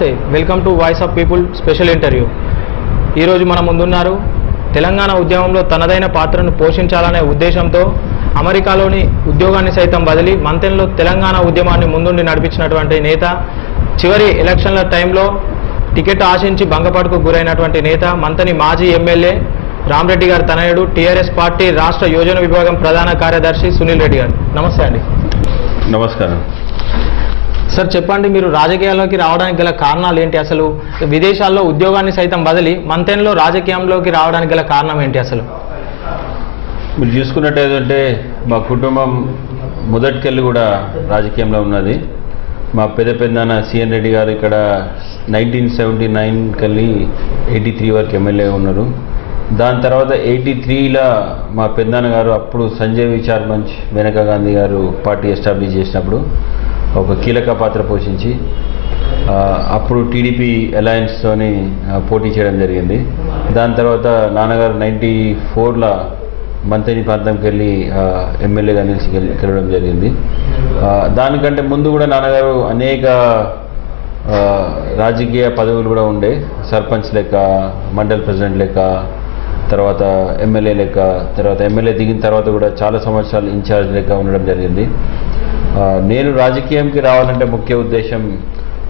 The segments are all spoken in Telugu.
నమస్తే, welcome to voice of people special interview. ఈరోజు మన ముందున్నారు తెలంగాణ ఉద్యమంలో తనదైన పాత్రను పోషించాలనే ఉద్దేశంతో అమెరికాలోని ఉద్యోగాన్ని సైతం వదిలి మంతెనలో తెలంగాణ ఉద్యమాన్ని ముందుండి నడిపించినటువంటి నేత, చివరి ఎలక్షన్ల టైంలో టికెట్ ఆశించి భంగపడుకు గురైనటువంటి నేత, మంతని మాజీ ఎమ్మెల్యే రామరెడ్డి గారు తనయుడు, టీఆర్ఎస్ పార్టీ రాష్ట్ర యోజన విభాగం ప్రధాన కార్యదర్శి సునీల్ రెడ్డి గారు. నమస్తే అండి. నమస్కారం సార్, చెప్పండి, మీరు రాజకీయాల్లోకి రావడానికి గల కారణాలు ఏంటి? అసలు విదేశాల్లో ఉద్యోగాన్ని సైతం బదిలి మంతెనలో రాజకీయంలోకి రావడానికి గల కారణం ఏంటి? అసలు మీరు చూసుకున్నట్టయితే మా కుటుంబం మొదటికెళ్ళి కూడా రాజకీయంలో ఉన్నది. మా పెద్దనాన్న సిఎన్ రెడ్డి గారు ఇక్కడ 1979 కెళ్ళి 83 వరకు ఎమ్మెల్యే ఉన్నారు. దాని తర్వాత 83లో మా పెద్దనాన్న గారు అప్పుడు సంజయ్ విచార్ మంచ్, మేనకా గాంధీ గారు పార్టీ ఎస్టాబ్లిష్ చేసినప్పుడు ఒక కీలక పాత్ర పోషించి అప్పుడు టీడీపీ అలయన్స్తోని పోటీ చేయడం జరిగింది. దాని తర్వాత నాన్నగారు 94లో మంతని ప్రాంతంకి వెళ్ళి ఎమ్మెల్యేగా నిలిచి గెలవడం జరిగింది. దానికంటే ముందు కూడా నాన్నగారు అనేక రాజకీయ పదవులు కూడా ఉండే, సర్పంచ్ లెక్క, మండల్ ప్రెసిడెంట్ లెక్క, తర్వాత ఎమ్మెల్యే లెక్క, తర్వాత ఎమ్మెల్యే దిగిన తర్వాత కూడా చాలా సంవత్సరాలు ఇన్ఛార్జ్ లెక్క ఉండడం జరిగింది. నేను రాజకీయంకి రావాలంటే ముఖ్య ఉద్దేశం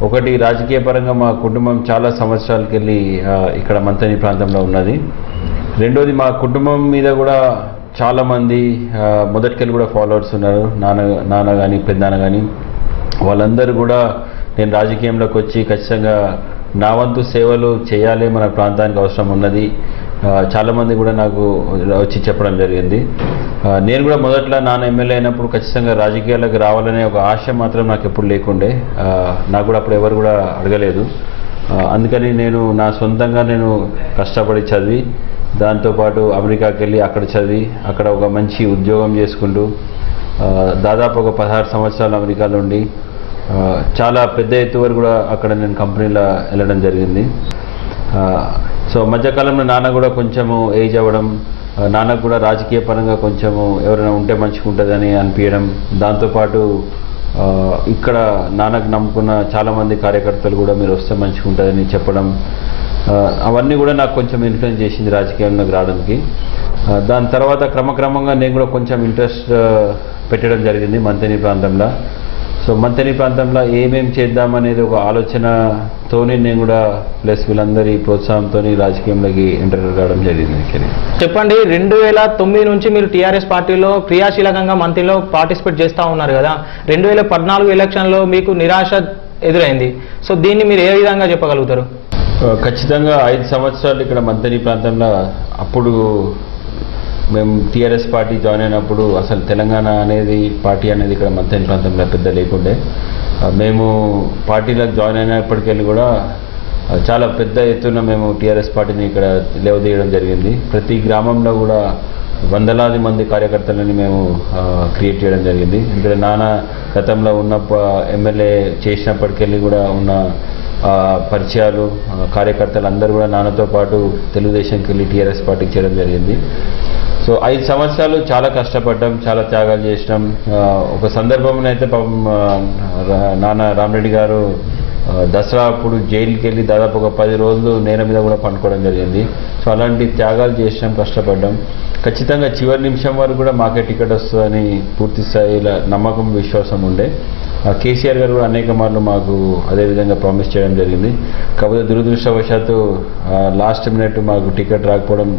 ఒకటి, రాజకీయ పరంగా మా కుటుంబం చాలా సంవత్సరాలకి వెళ్ళి ఇక్కడ మంతని ప్రాంతంలో ఉన్నది. రెండోది, మా కుటుంబం మీద కూడా చాలామంది మొదటికెళ్ళి కూడా ఫాలోవర్స్ ఉన్నారు. నాన్న కానీ పెద్దనాన్న కానీ వాళ్ళందరూ కూడా నేను రాజకీయంలోకి వచ్చి ఖచ్చితంగా నా వంతు సేవలు చేయాలి, మన ప్రాంతానికి అవసరం ఉన్నది, చాలామంది కూడా నాకు వచ్చి చెప్పడం జరిగింది. నేను కూడా మొదట్లో నాన్న ఎమ్మెల్యే అయినప్పుడు ఖచ్చితంగా రాజకీయాలకు రావాలనే ఒక ఆశ మాత్రం నాకు ఎప్పుడు లేకుండే. నాకు కూడా అప్పుడు ఎవరు కూడా అడగలేదు. అందుకని నేను నా సొంతంగా నేను కష్టపడి చదివి, దాంతోపాటు అమెరికాకి వెళ్ళి అక్కడ చదివి అక్కడ ఒక మంచి ఉద్యోగం చేసుకుంటూ దాదాపు ఒక 16 సంవత్సరాలు అమెరికాలో ఉండి చాలా పెద్ద ఎత్తు వరకు కూడా అక్కడ నేను కంపెనీలో వెళ్ళడం జరిగింది. సో మధ్యకాలంలో నాన్న కూడా కొంచెము ఏజ్ అవ్వడం, నాన్నకు కూడా రాజకీయ పరంగా కొంచెము ఎవరైనా ఉంటే మంచిగా ఉంటుందని అనిపించడం, దాంతోపాటు ఇక్కడ నాన్నకు నమ్ముకున్న చాలామంది కార్యకర్తలు కూడా మీరు వస్తే మంచిగా ఉంటుందని చెప్పడం, అవన్నీ కూడా నాకు కొంచెం ఇన్ఫ్లుయెన్స్ చేసింది రాజకీయంలోకి రావడానికి. దాని తర్వాత క్రమక్రమంగా నేను కూడా కొంచెం ఇంట్రెస్ట్ పెట్టడం జరిగింది మంతని ప్రాంతంలో. సో మంతని ప్రాంతంలో ఏమేమి చేద్దామనేది ఒక ఆలోచనతోనే నేను కూడా ప్లస్ వీళ్ళందరి ప్రోత్సాహంతో రాజకీయంలోకి ఎంటర్ కావడం జరిగింది. చెప్పండి, 2009 నుంచి మీరు టీఆర్ఎస్ పార్టీలో క్రియాశీలకంగా మంత్రిలో పార్టిసిపేట్ చేస్తూ ఉన్నారు కదా. 2014 ఎలక్షన్లో మీకు నిరాశ ఎదురైంది. సో దీన్ని మీరు ఏ విధంగా చెప్పగలుగుతారు? ఖచ్చితంగా 5 సంవత్సరాలు ఇక్కడ మంతని ప్రాంతంలో, అప్పుడు మేము టీఆర్ఎస్ పార్టీ జాయిన్ అయినప్పుడు అసలు తెలంగాణ అనేది పార్టీ అనేది ఇక్కడ మంతని ప్రాంతంలో పెద్ద లేకుండే. మేము పార్టీలకు జాయిన్ అయినప్పటికెళ్ళి కూడా చాలా పెద్ద ఎత్తున మేము టీఆర్ఎస్ పార్టీని ఇక్కడ లేవదీయడం జరిగింది. ప్రతి గ్రామంలో కూడా వందలాది మంది కార్యకర్తలని మేము క్రియేట్ చేయడం జరిగింది. ఎందుకంటే నాన్న గతంలో ఉన్న ఎమ్మెల్యే చేసినప్పటికెళ్ళి కూడా ఉన్న పరిచయాలు, కార్యకర్తలు అందరూ కూడా నాన్నతో పాటు తెలుగుదేశంకి వెళ్ళి టీఆర్ఎస్ పార్టీకి చేయడం జరిగింది. సో 5 సంవత్సరాలు చాలా కష్టపడ్డాం, చాలా త్యాగాలు చేసినాం. ఒక సందర్భంలో అయితే పాపం నాన్న రామరెడ్డి గారు దసరా అప్పుడు జైలుకి వెళ్ళి దాదాపు ఒక 10 రోజులు నేల మీద కూడా పండుకోవడం జరిగింది. సో అలాంటి త్యాగాలు చేసినాం, కష్టపడ్డాం. ఖచ్చితంగా చివరి నిమిషం వరకు కూడా మాకే టికెట్ వస్తుందని పూర్తి స్థాయిలో నమ్మకం, విశ్వాసం ఉండే. కేసీఆర్ గారు కూడా అనేక మార్లు మాకు అదేవిధంగా ప్రామిస్ చేయడం జరిగింది. కాకపోతే దురదృష్టవశాత్తు లాస్ట్ మినిట్ మాకు టికెట్ రాకపోవడం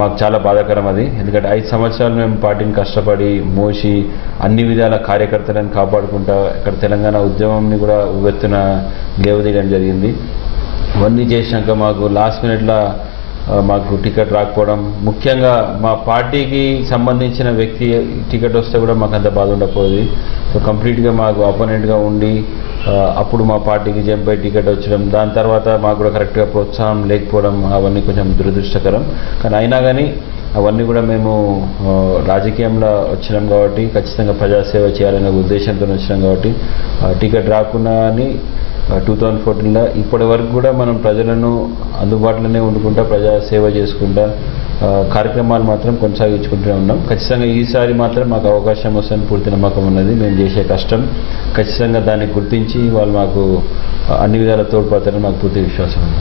మాకు చాలా బాధాకరం అది. ఎందుకంటే 5 సంవత్సరాలు మేము పార్టీని కష్టపడి మోసి అన్ని విధాల కార్యకర్తలను కాపాడుకుంటా ఇక్కడ తెలంగాణ ఉద్యమంని కూడా ఉవ్వెత్తున లేవదీయడం జరిగింది. అవన్నీ చేసినాక మాకు లాస్ట్ మినిట్లో మాకు టికెట్ రాకపోవడం, ముఖ్యంగా మా పార్టీకి సంబంధించిన వ్యక్తి టికెట్ వస్తే కూడా మాకు అంత బాధ ఉండకపోయేది. సో కంప్లీట్గా మాకు అపోనెంట్గా ఉండి అప్పుడు మా పార్టీకి జంపై టికెట్ వచ్చడం, దాని తర్వాత మాకు కూడా కరెక్ట్గా ప్రోత్సాహం లేకపోవడం, అవన్నీ కొంచెం దురదృష్టకరం. కానీ అయినా కానీ అవన్నీ కూడా మేము రాజకీయంలో వచ్చినాం కాబట్టి, ఖచ్చితంగా ప్రజాసేవ చేయాలనే ఉద్దేశంతో వచ్చినాం కాబట్టి టికెట్ రాకున్నా అని 2014లో ఇప్పటి వరకు కూడా మనం ప్రజలను అందుబాటులోనే ఉండుకుంటా, ప్రజాసేవ చేసుకుంటా, కార్యక్రమాలు మాత్రం కొనసాగించుకుంటూనే ఉన్నాం. ఖచ్చితంగా ఈసారి మాత్రం మాకు అవకాశం వస్తుందని పూర్తి నమ్మకం ఉన్నది. మేము చేసే కష్టం ఖచ్చితంగా దాన్ని గుర్తించి వాళ్ళు మాకు అన్ని విధాల తోడ్పడతారని మాకు పూర్తి విశ్వాసం ఉంది.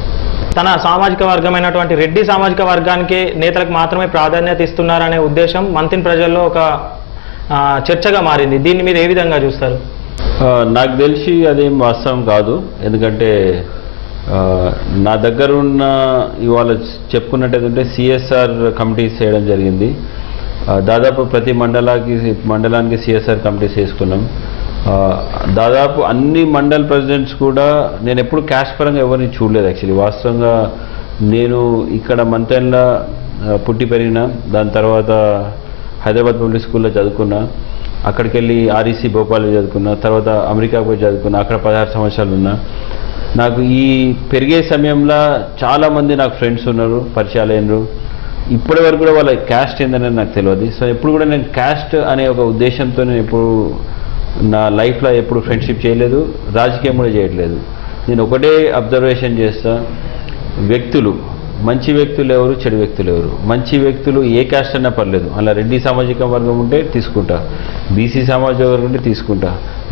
తన సామాజిక వర్గమైనటువంటి రెడ్డి సామాజిక వర్గానికి నేతలకు మాత్రమే ప్రాధాన్యత ఇస్తున్నారనే ఉద్దేశం మంతిన్ ప్రజల్లో ఒక చర్చగా మారింది. దీన్ని మీరు ఏ విధంగా చూస్తారు? నాకు తెలిసి అదేం వాస్తవం కాదు. ఎందుకంటే నా దగ్గర ఉన్న ఇవాళ చెప్పుకున్నట్టయితే సిఎస్ఆర్ కమిటీస్ చేయడం జరిగింది. దాదాపు ప్రతి మండలానికి సిఎస్ఆర్ కమిటీస్ వేసుకున్నాం. దాదాపు అన్ని మండల్ ప్రెసిడెంట్స్ కూడా నేను ఎప్పుడు క్యాస్ట్ పరంగా ఎవరిని చూడలేదు. యాక్చువల్లీ వాస్తవంగా నేను ఇక్కడ మంతెన్లో పుట్టి పెరిగిన, దాని తర్వాత హైదరాబాద్ పబ్లిక్ స్కూల్లో చదువుకున్నా, అక్కడికి వెళ్ళి ఆర్ఈసీ భోపాల్లో చదువుకున్నా, తర్వాత అమెరికా పోయి చదువుకున్నా, అక్కడ 16 సంవత్సరాలు ఉన్నా. నాకు ఈ పెరిగే సమయంలో చాలామంది నాకు ఫ్రెండ్స్ ఉన్నారు, పరిచయాలు అయినరు. ఇప్పటి వరకు కూడా వాళ్ళ క్యాస్ట్ ఏందనేది నాకు తెలియదు. సో ఎప్పుడు కూడా నేను క్యాస్ట్ అనే ఒక ఉద్దేశంతో నేను ఎప్పుడు నా లైఫ్లో ఎప్పుడు ఫ్రెండ్షిప్ చేయలేదు, రాజకీయం కూడా చేయట్లేదు. నేను ఒకటే అబ్జర్వేషన్ చేస్తా, వ్యక్తులు మంచి వ్యక్తులు ఎవరు, చెడు వ్యక్తులు ఎవరు. మంచి వ్యక్తులు ఏ క్యాస్ట్ అన్నా పర్లేదు, అలా రెడ్డి సామాజిక వర్గం ఉంటే తీసుకుంటా, బీసీ సామాజిక వర్గం ఉంటే తీసుకుంటా,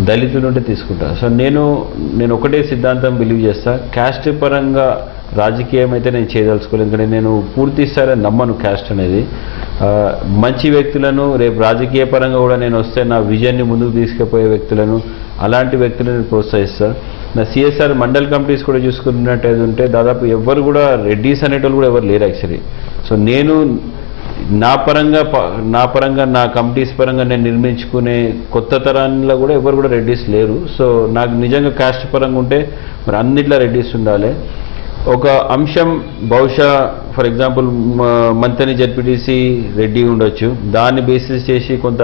దళితులు ఉంటే తీసుకుంటా. సో నేను ఒకటే సిద్ధాంతం బిలీవ్ చేస్తా, క్యాస్ట్ పరంగా రాజకీయం అయితే నేను చేయదలుచుకోలేదు. ఎందుకంటే నేను పూర్తి స్థాయిలో నమ్మను క్యాస్ట్ అనేది. మంచి వ్యక్తులను రేపు రాజకీయ పరంగా కూడా నేను వస్తే నా విజన్ని ముందుకు తీసుకుపోయే వ్యక్తులను, అలాంటి వ్యక్తులను ప్రోత్సహిస్తా. నా సిఎస్ఆర్ మండల్ కమిటీస్ కూడా చూసుకున్నట్టయితే ఉంటే దాదాపు ఎవరు కూడా రెడ్డీస్ అనేటోళ్ళు కూడా ఎవరు లేరు యాక్చువల్లీ. సో నేను నా పరంగా నా కమిటీస్ పరంగా నేను నిర్మించుకునే కొత్త తరాల్లో కూడా ఎవరు కూడా రెడ్డీస్ లేరు. సో నాకు నిజంగా క్యాస్ట్ పరంగా ఉంటే మరి అన్నిట్లో రెడ్డీస్ ఉండాలి. ఒక అంశం బహుశా for example Manthani ZPTC Reddy ఉండొచ్చు, దాన్ని బేసిస్ చేసి కొంత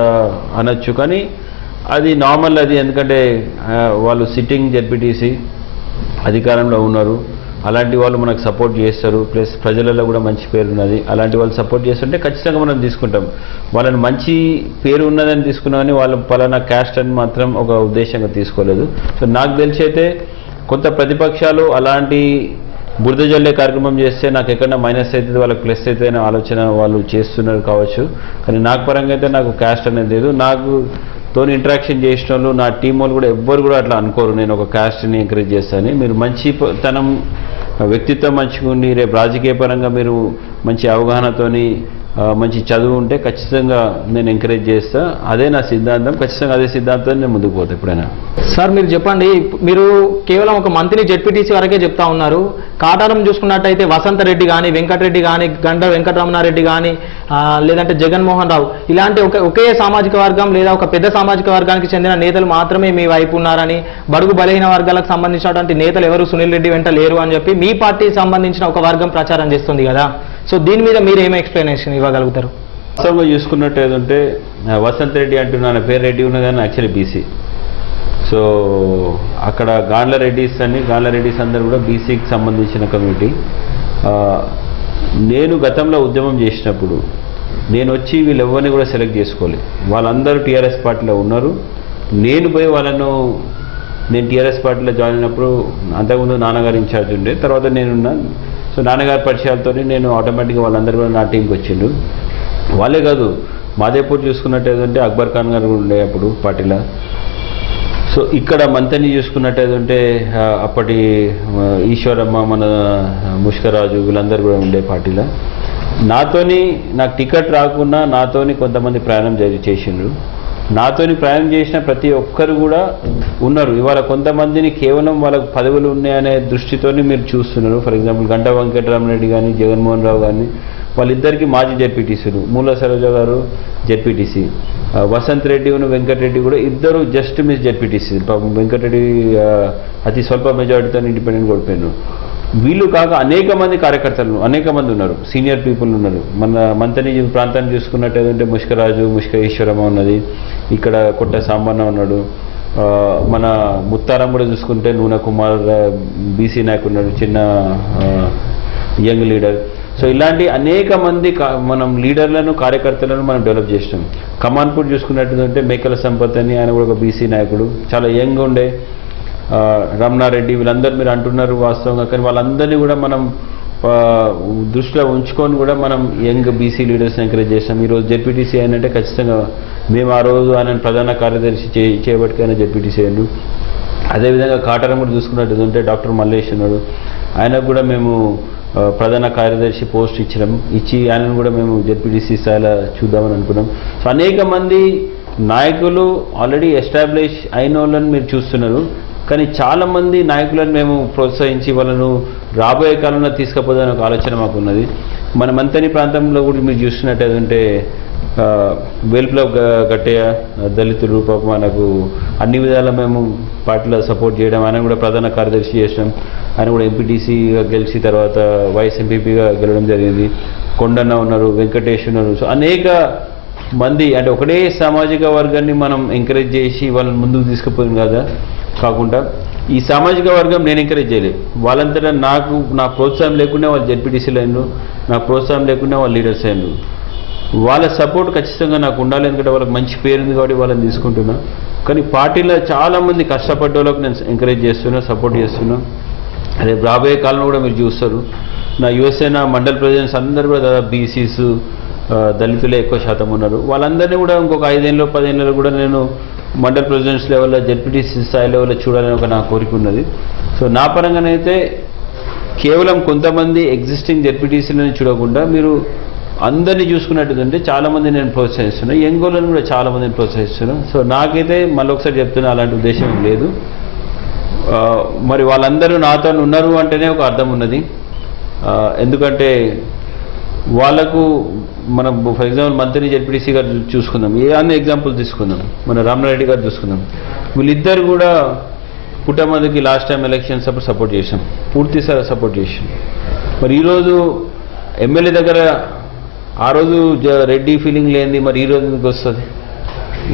అనొచ్చు, కానీ అది నార్మల్. అది ఎందుకంటే వాళ్ళు సిట్టింగ్ జెడ్పీటీసీ అధికారంలో ఉన్నారు, అలాంటి వాళ్ళు మనకు సపోర్ట్ చేస్తారు, ప్లస్ ప్రజలలో కూడా మంచి పేరు ఉన్నది. అలాంటి వాళ్ళు సపోర్ట్ చేస్తుంటే ఖచ్చితంగా మనం తీసుకుంటాం. వాళ్ళని మంచి పేరు ఉన్నదని తీసుకున్నామని వాళ్ళు పలానా క్యాస్ట్ అని మాత్రం ఒక ఉద్దేశంగా తీసుకోలేదు. సో నాకు తెలిసి అయితే కొంత ప్రతిపక్షాలు అలాంటి బురద జల్లే కార్యక్రమం చేస్తే నాకు ఎక్కడన్నా మైనస్ అవుతుంది, వాళ్ళకి ప్లస్ అవుతుంది అనే ఆలోచన వాళ్ళు చేస్తున్నారు కావచ్చు. కానీ నాకు పరంగా అయితే నాకు క్యాస్ట్ అనేది లేదు. నాకు తోని ఇంటరాక్షన్ చేసిన వాళ్ళు, నా టీం వాళ్ళు కూడా ఎవ్వరు కూడా అట్లా అనుకోరు నేను ఒక క్యాస్ట్ని ఎంకరేజ్ చేస్తాను. మీరు మంచితనం, వ్యక్తిత్వం మంచిగా ఉండి రేపు రాజకీయ పరంగా మీరు మంచి అవగాహనతోని మంచి చదువు ఉంటే ఖచ్చితంగా నేను ఎంకరేజ్ చేస్తా. అదే నా సిద్ధాంతం, ఖచ్చితంగా అదే సిద్ధాంతం నేను ముందుకు పోతా ఎప్పుడైనా. సార్ మీరు చెప్పండి, మీరు కేవలం ఒక మంత్రిని జెడ్పీటీసీ వరకే చెప్తా ఉన్నారు. కాటారం చూసుకున్నట్టయితే వసంత రెడ్డి కానీ, వెంకటరెడ్డి కానీ, గండ వెంకటరమణారెడ్డి కానీ, లేదంటే జగన్మోహన్ రావు, ఇలాంటి ఒకే సామాజిక వర్గం లేదా ఒక పెద్ద సామాజిక వర్గానికి చెందిన నేతలు మాత్రమే మీ వైపు ఉన్నారని, బడుగు బలహీన వర్గాలకు సంబంధించినటువంటి నేతలు ఎవరు సునీల్ రెడ్డి వెంట లేరు అని చెప్పి మీ పార్టీకి సంబంధించిన ఒక వర్గం ప్రచారం చేస్తుంది కదా. సో దీని మీద మీరు ఏమి ఎక్స్ప్లెనేషన్ ఇవ్వగలుగుతారు? వాస్తవంగా చూసుకున్నట్టు ఏదంటే వసంత్ రెడ్డి అంటున్న పేరు రెడ్డి ఉన్నదని యాక్చువల్లీ బీసీ. సో అక్కడ గాండ్ల రెడ్డిస్ అందరూ కూడా బీసీకి సంబంధించిన కమ్యూనిటీ. నేను గతంలో ఉద్యమం చేసినప్పుడు నేను వచ్చి వీళ్ళెవరిని కూడా సెలెక్ట్ చేసుకోలేదు. వాళ్ళందరూ టీఆర్ఎస్ పార్టీలో ఉన్నారు. నేను పోయి నేను టీఆర్ఎస్ పార్టీలో జాయిన్ అయినప్పుడు అంతకుముందు నాన్నగారు ఇన్ఛార్జ్ ఉండే, తర్వాత నేనున్నా. సో నాన్నగారి పరిచయాలతో నేను ఆటోమేటిక్గా వాళ్ళందరూ కూడా నా టీంకి వచ్చిండు. వాళ్ళే కాదు, మాదేపూర్ చూసుకున్నట్టు ఏదంటే అక్బర్ ఖాన్ గారు ఉండే అప్పుడు పార్టీలో. సో ఇక్కడ మంతని చూసుకున్నట్టు ఏదంటే అప్పటి ఈశ్వరమ్మ, మన ముష్కరాజు, వీళ్ళందరూ కూడా ఉండే పార్టీలో. నాకు టికెట్ రాకుండా నాతోని కొంతమంది ప్రయాణం చేసిండ్రు. నాతోని ప్రయాణం చేసిన ప్రతి ఒక్కరు కూడా ఉన్నారు. ఇవాళ కొంతమందిని కేవలం వాళ్ళకు పదవులు ఉన్నాయనే దృష్టితోని మీరు చూస్తున్నారు. ఫర్ ఎగ్జాంపుల్ గంటా వెంకటరామరెడ్డి కానీ, జగన్మోహన్ రావు కానీ, వాళ్ళిద్దరికీ మాజీ జెడ్పీటీసీలు. మూల సరోజ గారు జెడ్పీటీసీ, వసంత్ రెడ్డి వెంకటరెడ్డి కూడా ఇద్దరు జస్ట్ మిస్ జెడ్పీటీసీ. వెంకటరెడ్డి అతి స్వల్ప మెజారిటీతో ఇండిపెండెంట్ ఓడిపోయారు. వీళ్ళు కాక అనేక మంది కార్యకర్తలు అనేక మంది ఉన్నారు, సీనియర్ పీపుల్ ఉన్నారు. మన మంతని ప్రాంతాన్ని చూసుకున్నట్టు ఏదంటే ముష్కరాజు, ఈశ్వరమ్మ ఉన్నది, ఇక్కడ కొట్ట సాంబన్న ఉన్నాడు, మన ముత్తారం కూడా చూసుకుంటే నూనె కుమార్ బీసీ నాయకు ఉన్నాడు, చిన్న యంగ్ లీడర్. సో ఇలాంటి అనేక మంది మనం లీడర్లను, కార్యకర్తలను మనం డెవలప్ చేసినాం. కమాన్పూర్ చూసుకున్నట్టుంటే మేకల సంపత్ అని, ఆయన కూడా ఒక బీసీ నాయకుడు, చాలా యంగ్ ఉండే. రమణారెడ్డి, వీళ్ళందరూ మీరు అంటున్నారు వాస్తవంగా, కానీ వాళ్ళందరినీ కూడా మనం దృష్టిలో ఉంచుకొని కూడా మనం యంగ్ బీసీ లీడర్స్ని ఎంకరేజ్ చేస్తాం. ఈరోజు జెడ్పీటీసీ అంటే ఖచ్చితంగా మేము ఆ రోజు ఆయన ప్రధాన కార్యదర్శి చేయబట్టి ఆయన జెడ్పీటీసీ అయ్యాడు. అదేవిధంగా కాటారం కూడా చూసుకున్నట్టు ఉంటే డాక్టర్ మల్లేష్ ఉన్నాడు, ఆయనకు కూడా మేము ప్రధాన కార్యదర్శి పోస్ట్ ఇచ్చి ఆయనను కూడా మేము జెడ్పీటీసీ స్థాయిలో చూద్దామని అనుకున్నాం. సో అనేక మంది నాయకులు ఆల్రెడీ ఎస్టాబ్లిష్ అయిన వాళ్ళని మీరు చూస్తున్నారు, కానీ చాలామంది నాయకులను మేము ప్రోత్సహించి వాళ్ళను రాబోయే కాలంలో తీసుకుపోదాని ఒక ఆలోచన మాకు ఉన్నది. మన మంతని ప్రాంతంలో కూడా మీరు చూస్తున్నట్టయితే వేల్పుల గట్టయ్య దళితులు పాపం మనకు అన్ని విధాలా మేము పార్టీలో సపోర్ట్ చేయడం, ఆయన కూడా ప్రధాన కార్యదర్శి చేసాం. ఆయన కూడా ఎంపీటీసీగా గెలిచి తర్వాత వైస్ ఎంపీపీగా గెలవడం జరిగింది. కొండన్న ఉన్నారు, వెంకటేష్ ఉన్నారు. సో అనేక మంది అంటే ఒకటే సామాజిక వర్గాన్ని మనం ఎంకరేజ్ చేసి వాళ్ళని ముందుకు తీసుకుపోయింది కాకుండా ఈ సామాజిక వర్గం నేను ఎంకరేజ్ చేయలేదు. వాళ్ళంతటా నా ప్రోత్సాహం లేకుండా వాళ్ళు జెడ్పీటీసీలు అయినారు, నా ప్రోత్సాహం లేకుండా వాళ్ళు లీడర్స్ అయినారు. వాళ్ళ సపోర్ట్ ఖచ్చితంగా నాకు ఉండాలి, ఎందుకంటే వాళ్ళకి మంచి పేరుంది కాబట్టి వాళ్ళని తీసుకుంటున్నా. కానీ పార్టీలో చాలామంది కష్టపడ్డ వాళ్ళకి నేను ఎంకరేజ్ చేస్తున్నా, సపోర్ట్ చేస్తున్నా. అదే రాబోయే కాలంలో కూడా మీరు చూస్తారు. నా యువసేన మండల్ ప్రెసిడెంట్స్ అందరూ కూడా దాదాపు బీసీస్ దళితులే ఎక్కువ శాతం ఉన్నారు. వాళ్ళందరినీ కూడా ఇంకొక 5 ఏళ్ళు 10 ఏళ్ళు కూడా నేను మండల్ ప్రెసిడెంట్స్ లెవెల్లో జెడ్పీటీసీ స్థాయి లెవెల్లో చూడాలని ఒక నా కోరిక ఉన్నది. సో నా పరంగానైతే కేవలం కొంతమంది ఎగ్జిస్టింగ్ జెడ్పీటీసీలని చూడకుండా మీరు అందరినీ చూసుకున్నట్టుంటే చాలామంది నేను ప్రోత్సహిస్తున్నాను, యంగోళ్ళని కూడా చాలామందిని ప్రోత్సహిస్తున్నాను. సో నాకైతే మళ్ళీ ఒకసారి చెప్తున్నా, అలాంటి ఉద్దేశం లేదు. మరి వాళ్ళందరూ నాతో ఉన్నారు అంటేనే ఒక అర్థం ఉన్నది. ఎందుకంటే వాళ్ళకు మనం ఫర్ ఎగ్జాంపుల్ మంత్రి జెడ్పీటీసీ గారు చూసుకుందాం, ఏ అన్ని ఎగ్జాంపుల్ తీసుకుందాం, మన రామనారెడ్డి గారు చూసుకుందాం. వీళ్ళిద్దరు కూడా పుట్టమదికి లాస్ట్ టైం ఎలక్షన్స్ అప్పుడు సపోర్ట్ చేసాం, పూర్తిసారి సపోర్ట్ చేసాం. మరి ఈరోజు ఎమ్మెల్యే దగ్గర ఆ రోజు రెడ్డి ఫీలింగ్ లేనిది మరి ఈరోజు ఎందుకు వస్తుంది?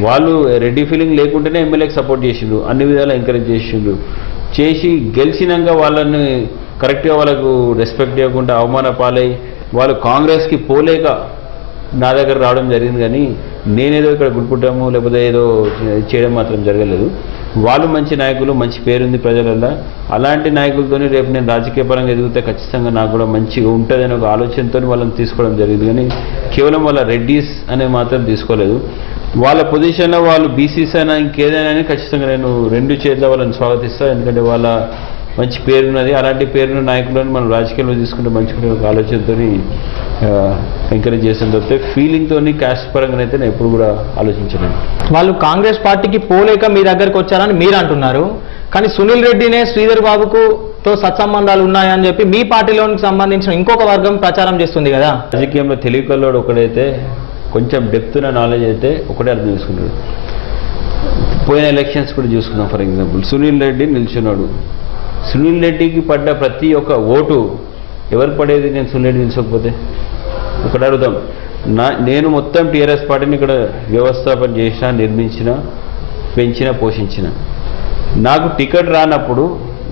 వాళ్ళు రెడ్డి ఫీలింగ్ లేకుంటేనే ఎమ్మెల్యేకి సపోర్ట్ చేసిండు, అన్ని విధాలా ఎంకరేజ్ చేసి గెలిచినాక వాళ్ళని కరెక్ట్గా వాళ్ళకు రెస్పెక్ట్ ఇవ్వకుండా అవమాన పాలై వాళ్ళు కాంగ్రెస్కి పోలేక నా దగ్గర రావడం జరిగింది. కానీ నేనేదో ఇక్కడ గుర్తుపట్టాము లేకపోతే ఏదో చేయడం మాత్రం జరగలేదు. వాళ్ళు మంచి నాయకులు, మంచి పేరుంది ప్రజలల్లో. అలాంటి నాయకులతో రేపు నేను రాజకీయ పరంగా ఎదిగితే ఖచ్చితంగా నాకు కూడా మంచిగా ఉంటుందని ఒక ఆలోచనతో వాళ్ళని తీసుకోవడం జరిగింది. కానీ కేవలం వాళ్ళ రెడ్డీస్ అనే మాత్రం తీసుకోలేదు. వాళ్ళ పొజిషన్లో వాళ్ళు బీసీస్ అయినా ఇంకేదైనా ఖచ్చితంగా నేను 2 చేతుల వాళ్ళని స్వాగతిస్తాను, ఎందుకంటే వాళ్ళ మంచి పేరున్నది. అలాంటి పేరున్న నాయకులను మనం రాజకీయాల్లో తీసుకుంటే మంచిగా ఒక ఆలోచనతో ఎంకరేజ్ చేసిన తప్పితే ఫీలింగ్తో క్యాస్ట్ పరంగానైతే నేను ఎప్పుడు కూడా ఆలోచించలేదు. వాళ్ళు కాంగ్రెస్ పార్టీకి పోలేక మీ దగ్గరకు వచ్చారని మీరు అంటున్నారు, కానీ సునీల్ రెడ్డినే శ్రీధర్ బాబుతో సత్సంబంధాలు ఉన్నాయని చెప్పి మీ పార్టీలోకి సంబంధించిన ఇంకొక వర్గం ప్రచారం చేస్తుంది కదా. రాజకీయంలో తెలివికల్లోడు ఒకడైతే కొంచెం డెప్త్ నాలెడ్జ్ అయితే ఒకటే అర్థం చేసుకుంటాడు. పోయిన ఎలక్షన్స్ కూడా చూసుకుందాం. ఫర్ ఎగ్జాంపుల్ సునీల్ రెడ్డి నిల్చున్నాడు, సునీల్ రెడ్డికి పడ్డ ప్రతి ఒక్క ఓటు ఎవరు పడేది? నేను సునీల్ రెడ్డి నిలిచకపోతే ఒకటి అడుగుదాం. నేను మొత్తం టీఆర్ఎస్ పార్టీని ఇక్కడ వ్యవస్థాపన చేసిన, నిర్మించిన, పెంచిన, పోషించిన. నాకు టికెట్ రానప్పుడు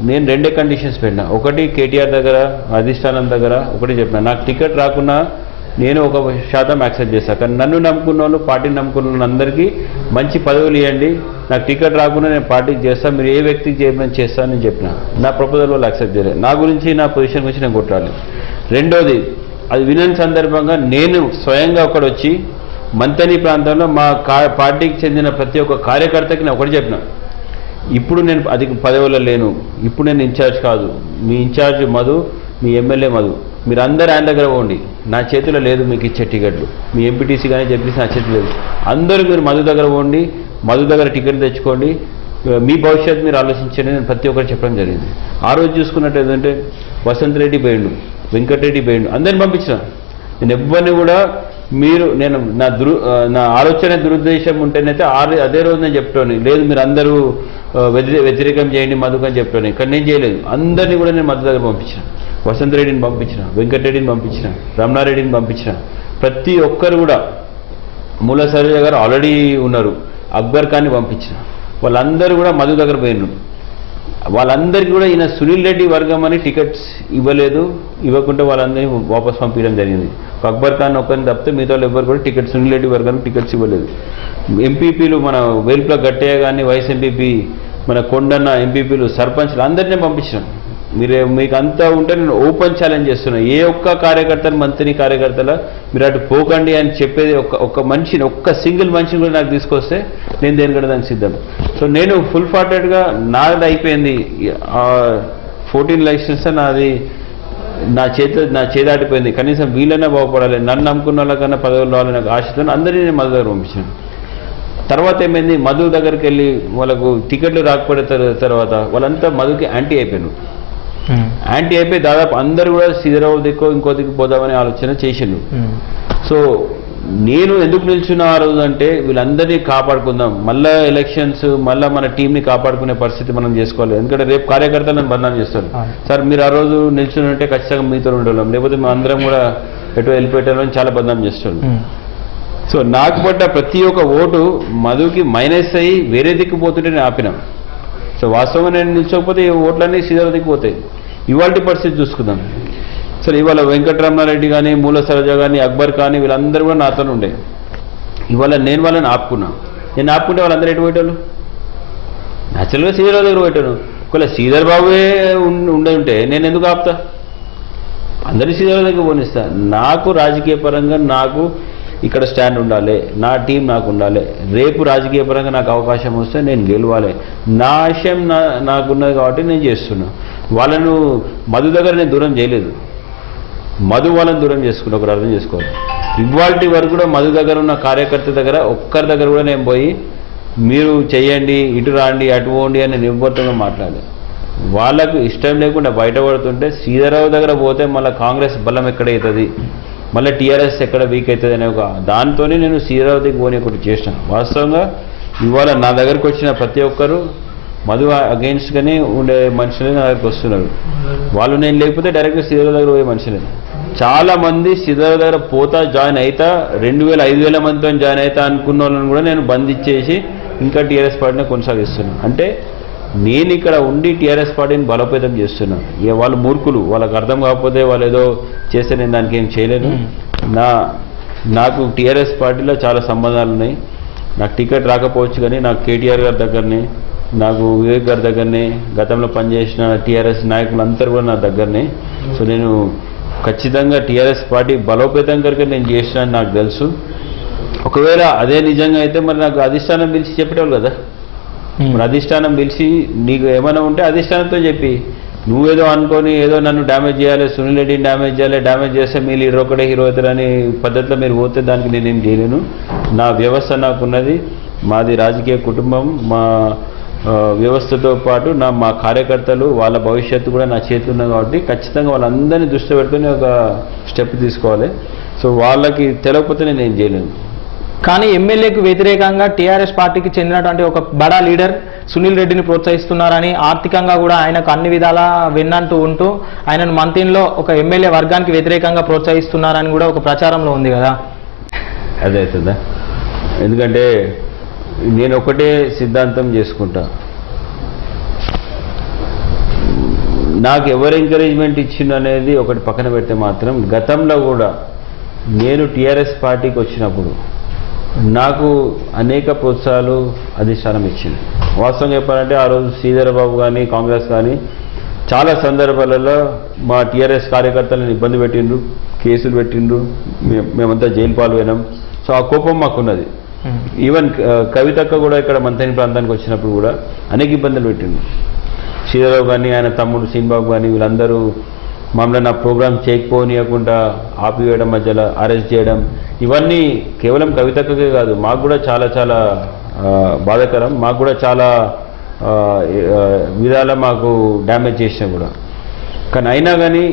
నేను 2 కండిషన్స్ పెట్టినా. ఒకటి కేటీఆర్ దగ్గర, అధిష్టానం దగ్గర ఒకటి చెప్పిన, నాకు టికెట్ రాకున్నా నేను 1% యాక్సెప్ట్ చేస్తాను, కానీ నన్ను నమ్ముకున్న వాళ్ళు, పార్టీని నమ్ముకున్న వాళ్ళందరికీ మంచి పదవులు ఇవ్వండి, నాకు టికెట్ రాకుండా నేను పార్టీకి చేస్తాను, మీరు ఏ వ్యక్తికి చేయమని చేస్తానని చెప్పిన. నా ప్రపోజల్ వాళ్ళు యాక్సెప్ట్ చేయలేదు. నా గురించి, నా పొజిషన్ గురించి నేను కొట్టాలి. రెండోది, అది వినని సందర్భంగా నేను స్వయంగా ఒకడు వచ్చి మంతని ప్రాంతంలో మా పార్టీకి చెందిన ప్రతి ఒక్క కార్యకర్తకి నేను ఒకటి చెప్పిన, ఇప్పుడు నేను అది పదవుల్లో లేను, ఇప్పుడు నేను ఇన్ఛార్జ్ కాదు, మీ ఇన్ఛార్జ్ మధు, మీ ఎమ్మెల్యే మధు, మీరు అందరూ ఆయన దగ్గర పోండి, నా చేతిలో లేదు మీకు ఇచ్చే టికెట్లు, మీ ఎంపీటీసీ కానీ చెప్పేసి నా చేతిలో లేదు, అందరూ మీరు మధు దగ్గర పోండి, మధు దగ్గర టికెట్ తెచ్చుకోండి, మీ భవిష్యత్తు మీరు ఆలోచించండి, నేను ప్రతి ఒక్కరు చెప్పడం జరిగింది. ఆ రోజు చూసుకున్నట్టు ఏంటంటే వసంత్ రెడ్డి పోయిండు, వెంకటరెడ్డి పోయిండు, అందరిని పంపించిన. నేను ఎవరిని కూడా నేను నా ఆలోచన దురుద్దేశం ఉంటేనైతే అదే రోజు నేను చెప్తాను, లేదు మీరు అందరూ వ్యతిరేకం చేయండి మధుకు అని చెప్తాను, కానీ నేను చేయలేదు. అందరినీ కూడా నేను మధు దగ్గర పంపించిన, వసంత్ రెడ్డిని పంపించిన, వెంకటరెడ్డిని పంపించిన, రమణారెడ్డిని పంపించిన. ప్రతి ఒక్కరు కూడా, మూల సరోజ గారు ఆల్రెడీ ఉన్నారు, అక్బర్ ఖాన్ని పంపించిన. వాళ్ళందరూ కూడా మధు దగ్గర పోయినారు. వాళ్ళందరికీ కూడా ఈయన సునీల్ రెడ్డి వర్గం అని టికెట్స్ ఇవ్వలేదు, ఇవ్వకుంటే వాళ్ళందరినీ వాపస్ పంపించడం జరిగింది. అక్బర్ ఖాన్ ఒక్కరిని తప్పితే మిగతా వాళ్ళు ఎవరు కూడా టికెట్ సునీల్ రెడ్డి వర్గానికి టికెట్స్ ఇవ్వలేదు. ఎంపీపీలు మన వేల్పుల గట్టయ్య కానీ, వైస్ ఎంపీపీ మన కొండన్న ఎంపీపీలు, సర్పంచ్లు అందరినీ పంపించినాం. మీకు అంతా ఉంటే నేను ఓపెన్ ఛాలెంజ్ చేస్తున్నా. ఏ ఒక్క కార్యకర్తలు మంత్రి కార్యకర్తల మీరు అటు పోకండి అని చెప్పేది ఒక్క మనిషిని, ఒక్క సింగిల్ మనిషిని కూడా నాకు తీసుకొస్తే నేను దేనికంటే దానికి సిద్ధం. సో నేను ఫుల్ ఫార్టెడ్గా నాది అయిపోయింది. 14 ఎలక్షన్స్ నాది నా చేదాటిపోయింది. కనీసం వీళ్ళైనా బాగుపడాలి, నన్ను నమ్ముకున్న వాళ్ళకన్నా పదవులు రావాలి నాకు ఆశతో అందరినీ నేను మధు దగ్గర పంపించాను. తర్వాత ఏమైంది, మధు దగ్గరికి వెళ్ళి వాళ్ళకు టికెట్లు రాకపోయిన తర్వాత వాళ్ళంతా మధుకి యాంటీ అయిపోయాను. యాంటీ అయిపోయి దాదాపు అందరూ కూడా శ్రీధరరావు దిక్కు ఇంకో దిక్కు పోదామనే ఆలోచన చేసిండు. సో నేను ఎందుకు నిల్చున్నా ఆ రోజు అంటే వీళ్ళందరినీ కాపాడుకుందాం, మళ్ళీ ఎలక్షన్స్ మళ్ళీ మన టీంని కాపాడుకునే పరిస్థితి మనం చేసుకోవాలి. ఎందుకంటే రేపు కార్యకర్తలను బంధనం చేస్తారు. సార్ మీరు ఆ రోజు నిల్చుని ఉంటే ఖచ్చితంగా మీతో ఉండేవాళ్ళం, లేకపోతే మేము అందరం కూడా ఎటు వెళ్ళిపోయేటాలని చాలా బంధనం చేస్తాం. సో నాకు పడ్డ ప్రతి ఒక్క ఓటు మధుకి మైనస్ అయ్యి వేరే దిక్కు పోతుంటే నేను ఆపినాం. సో వాస్తవంగా నేను నిల్చోకపోతే ఈ ఓట్లన్నీ శ్రీధర్ దిక్కు పోతాయి. ఇవాళ పరిస్థితి చూసుకుందాం. సరే ఇవాళ వెంకటరమణారెడ్డి కానీ, మూల సరోజ కానీ, అక్బర్ కానీ వీళ్ళందరూ కూడా నాతో ఉండే. ఇవాళ నేను వాళ్ళని ఆపుకున్నా. నేను ఆపుకుంటే వాళ్ళందరూ ఎటు పోయేటోళ్ళు? న్యాచురల్గా శ్రీధర్ దగ్గర పోయేటాను. ఒకవేళ శ్రీధర్ బాబువే ఉంటే నేను ఎందుకు ఆపుతా? అందరి శ్రీధర్ దగ్గర పోనిస్తా. నాకు రాజకీయ పరంగా నాకు ఇక్కడ స్టాండ్ ఉండాలి, నా టీం నాకు ఉండాలి. రేపు రాజకీయ పరంగా నాకు అవకాశం వస్తే నేను గెలవాలి. నా ఆశయం నాకున్నది కాబట్టి నేను చేస్తున్నా. వాళ్ళను మధు దగ్గర నేను దూరం చేయలేదు, మధు వాళ్ళని దూరం చేసుకుంటా. ఒకరు అర్థం చేసుకోవాలి. ఇవాల్టి వరకు కూడా మధు దగ్గర ఉన్న కార్యకర్త దగ్గర ఒక్కరి దగ్గర కూడా నేను పోయి మీరు చెయ్యండి, ఇటు రాండి, అటు పోండి అని నేను ఇవ్వబోతుంగా మాట్లాడాలి. వాళ్ళకు ఇష్టం లేకుండా బయటపడుతుంటే శ్రీధరరావు దగ్గర పోతే మళ్ళీ కాంగ్రెస్ బలం ఎక్కడవుతుంది, మళ్ళీ టీఆర్ఎస్ ఎక్కడ వీక్ అవుతుంది అనే ఒక దాంతోనే నేను శ్రీధరరావు దగ్గర పోనీ ఒకటి చేశాను. వాస్తవంగా ఇవాళ నా దగ్గరకు వచ్చిన ప్రతి ఒక్కరు మధు అగెయిన్స్ట్గానే ఉండే మనుషులే నా దగ్గరకు వస్తున్నారు. వాళ్ళు నేను లేకపోతే డైరెక్ట్గా శ్రీధరరావు దగ్గర పోయే మనుషులే. చాలా మంది శ్రీధరరావు దగ్గర పోతా జాయిన్ అవుతా 2000-5000 మందితో జాయిన్ అవుతా అనుకున్న వాళ్ళని కూడా నేను బంధించేసి ఇంకా టీఆర్ఎస్ పార్టీని కొనసాగిస్తున్నాను. అంటే నేను ఇక్కడ ఉండి టీఆర్ఎస్ పార్టీని బలోపేతం చేస్తున్నా. ఇక వాళ్ళు మూర్ఖులు, వాళ్ళకి అర్థం కాకపోతే వాళ్ళు ఏదో చేస్తే నేను దానికి ఏం చేయలేను. నాకు టీఆర్ఎస్ పార్టీలో చాలా సంబంధాలు ఉన్నాయి. నాకు టికెట్ రాకపోవచ్చు కానీ నాకు కేటీఆర్ గారి దగ్గరనే, నాకు వివేక్ గారి దగ్గరనే, గతంలో పనిచేసిన టీఆర్ఎస్ నాయకులు అందరూ కూడా నా దగ్గరనే. సో నేను ఖచ్చితంగా టీఆర్ఎస్ పార్టీ బలోపేతం కనుక నేను చేసినాను నాకు తెలుసు. ఒకవేళ అదే నిజంగా అయితే మరి నాకు అధిష్టానం పిలిచి చెప్పేవాళ్ళు కదా. మరి అధిష్టానం పిలిచి నీకు ఏమైనా ఉంటే అధిష్టానంతో చెప్పి, నువ్వేదో అనుకొని ఏదో నన్ను డ్యామేజ్ చేయాలి, సునీల్ రెడ్డిని డ్యామేజ్ చేయాలి, డ్యామేజ్ చేస్తే మీ లీడర్ ఒకటే హీరో అవుతారని పద్ధతిలో మీరు పోతే దానికి నేనేం చేయలేను. నా వ్యవస్థ నాకున్నది, మాది రాజకీయ కుటుంబం. మా వ్యవస్థతో పాటు మా కార్యకర్తలు వాళ్ళ భవిష్యత్తు కూడా నా చేతి ఉన్నది కాబట్టి ఖచ్చితంగా వాళ్ళందరినీ దృష్టి పెట్టుకుని ఒక స్టెప్ తీసుకోవాలి. సో వాళ్ళకి తెలియకపోతే నేను ఏం చేయలేను. కానీ ఎమ్మెల్యేకు వ్యతిరేకంగా టీఆర్ఎస్ పార్టీకి చెందినటువంటి ఒక బడా లీడర్ సునీల్ రెడ్డిని ప్రోత్సహిస్తున్నారని, ఆర్థికంగా కూడా ఆయనకు అన్ని విధాలా వెన్నంటూ ఉంటూ ఆయనను మంత్రిలో ఒక ఎమ్మెల్యే వర్గానికి వ్యతిరేకంగా ప్రోత్సహిస్తున్నారని కూడా ఒక ప్రచారంలో ఉంది కదా. అదే అవుతుందా? ఎందుకంటే నేను ఒకటే సిద్ధాంతం చేసుకుంటా. నాకు ఎవరు ఎంకరేజ్మెంట్ ఇచ్చింది అనేది ఒకటి పక్కన పెడితే మాత్రం గతంలో కూడా నేను టీఆర్ఎస్ పార్టీకి వచ్చినప్పుడు నాకు అనేక ప్రోత్సాహాలు అధిష్టానం ఇచ్చింది. వాస్తవం చెప్పాలంటే ఆ రోజు శ్రీధర్ బాబు కానీ కాంగ్రెస్ కానీ చాలా సందర్భాలలో మా టీఆర్ఎస్ కార్యకర్తలను ఇబ్బంది పెట్టిండ్రు, కేసులు పెట్టిండ్రు, మేమంతా జైలు పాల్పోయినాం. సో ఆ కోపం మాకున్నది. ఈవెన్ కవితక్క కూడా ఇక్కడ మంత్రి ప్రాంతానికి వచ్చినప్పుడు కూడా అనేక ఇబ్బందులు పెట్టిండ్రు. శ్రీధరరావు కానీ ఆయన తమ్ముడు శ్రీనిబాబు కానీ వీళ్ళందరూ మమ్మల్ని నా ప్రోగ్రామ్ చేయకపోనియకుండా ఆపివేయడం, మధ్యలో అరెస్ట్ చేయడం, ఇవన్నీ కేవలం కవితకే కాదు మాకు కూడా చాలా చాలా బాధాకరం. మాకు కూడా చాలా విధాల మాకు డ్యామేజ్ చేసినా కూడా. కానీ అయినా కానీ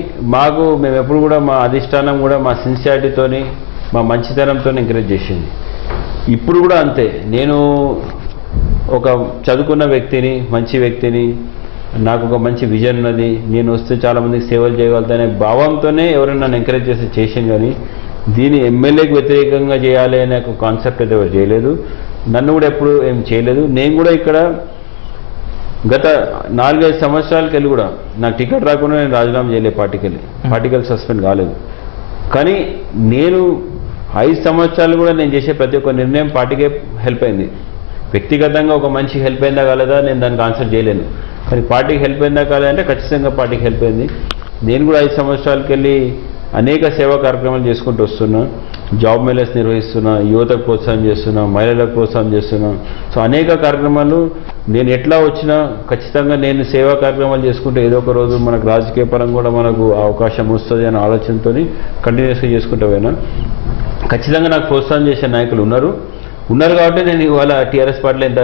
మేము ఎప్పుడు కూడా మా అధిష్టానం కూడా మా సిన్సియారిటీతోని మా మంచితనంతో ఎంకరేజ్ చేసింది. ఇప్పుడు కూడా అంతే. నేను ఒక చదువుకున్న వ్యక్తిని, మంచి వ్యక్తిని, నాకు ఒక మంచి విజన్ ఉన్నది, నేను వస్తే చాలామందికి సేవలు చేయగలుగుతానే భావంతోనే ఎవరైనా నన్ను ఎంకరేజ్ చేసాను. కానీ దీన్ని ఎమ్మెల్యేకి వ్యతిరేకంగా చేయాలి అనే ఒక కాన్సెప్ట్ అయితే ఎవరు చేయలేదు, నన్ను కూడా ఎప్పుడు ఏం చేయలేదు. నేను కూడా ఇక్కడ గత 4-5 సంవత్సరాలకి వెళ్ళి కూడా నాకు టికెట్ రాకుండా నేను రాజీనామా చేయలేదు, పార్టీకి సస్పెండ్ కాలేదు. కానీ నేను 5 సంవత్సరాలు కూడా నేను చేసే ప్రతి ఒక్క నిర్ణయం పార్టీకే హెల్ప్ అయింది. వ్యక్తిగతంగా ఒక మనిషికి హెల్ప్ అయిందా కాలేదా నేను దానికి ఆన్సర్ చేయలేను. కానీ పార్టీకి హెల్ప్ అయిందా కాదంటే ఖచ్చితంగా పార్టీకి హెల్ప్ అయింది. నేను కూడా 5 సంవత్సరాలకి వెళ్ళి అనేక సేవా కార్యక్రమాలు చేసుకుంటూ వస్తున్నా. జాబ్ మేళస్ నిర్వహిస్తున్నా, యువతకు ప్రోత్సాహం చేస్తున్నా, మహిళలకు ప్రోత్సాహం చేస్తున్నా. సో అనేక కార్యక్రమాలు నేను ఎట్లా వచ్చినా ఖచ్చితంగా నేను సేవా కార్యక్రమాలు చేసుకుంటే ఏదో ఒక రోజు మనకు రాజకీయ పరంగా కూడా మనకు అవకాశం వస్తుంది అనే ఆలోచనతో కంటిన్యూస్గా చేసుకుంటూ పోయినా. ఖచ్చితంగా నాకు ప్రోత్సాహం చేసే నాయకులు ఉన్నారు కాబట్టి నేను ఇవాళ టీఆర్ఎస్ పార్టీలో ఇంత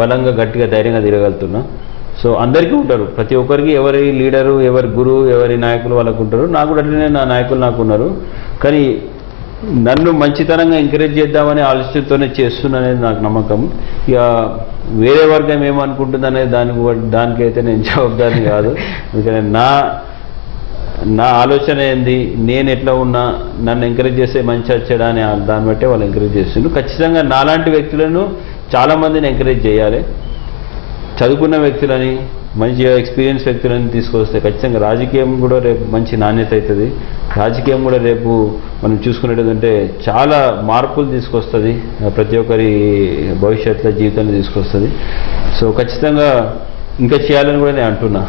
బలంగా గట్టిగా ధైర్యంగా తిరగలుగుతున్నా. సో అందరికీ ఉంటారు, ప్రతి ఒక్కరికి ఎవరి లీడరు, ఎవరి గురువు, ఎవరి నాయకులు వాళ్ళకు ఉంటారు. నాకు కూడా అట్లనే నా నాయకులు నాకు ఉన్నారు. కానీ నన్ను మంచితనంగా ఎంకరేజ్ చేద్దామనే ఆలోచనతోనే చేస్తున్నాననేది నాకు నమ్మకం. ఇక వేరే వర్గం ఏమనుకుంటుంది అనేది దానికైతే నేను జవాబుదారిని కాదు. ఎందుకంటే నా ఆలోచన ఏంది, నేను ఎట్లా ఉన్నా, నన్ను ఎంకరేజ్ చేస్తే మంచి వచ్చాడా అని దాన్ని బట్టే వాళ్ళు ఎంకరేజ్ చేస్తుండ్రు. ఖచ్చితంగా నాలాంటి వ్యక్తులను చాలామందిని ఎంకరేజ్ చేయాలి. చదువుకున్న వ్యక్తులని, మంచిగా ఎక్స్పీరియన్స్ వ్యక్తులని తీసుకొస్తే ఖచ్చితంగా రాజకీయం కూడా రేపు మంచి నాణ్యత అవుతుంది. రాజకీయం కూడా రేపు మనం చూసుకునేటంటే చాలా మార్పులు తీసుకొస్తుంది, ప్రతి ఒక్కరి భవిష్యత్తులో జీవితాన్ని తీసుకొస్తుంది. సో ఖచ్చితంగా ఇంకా చేయాలని కూడా నేను అంటున్నా.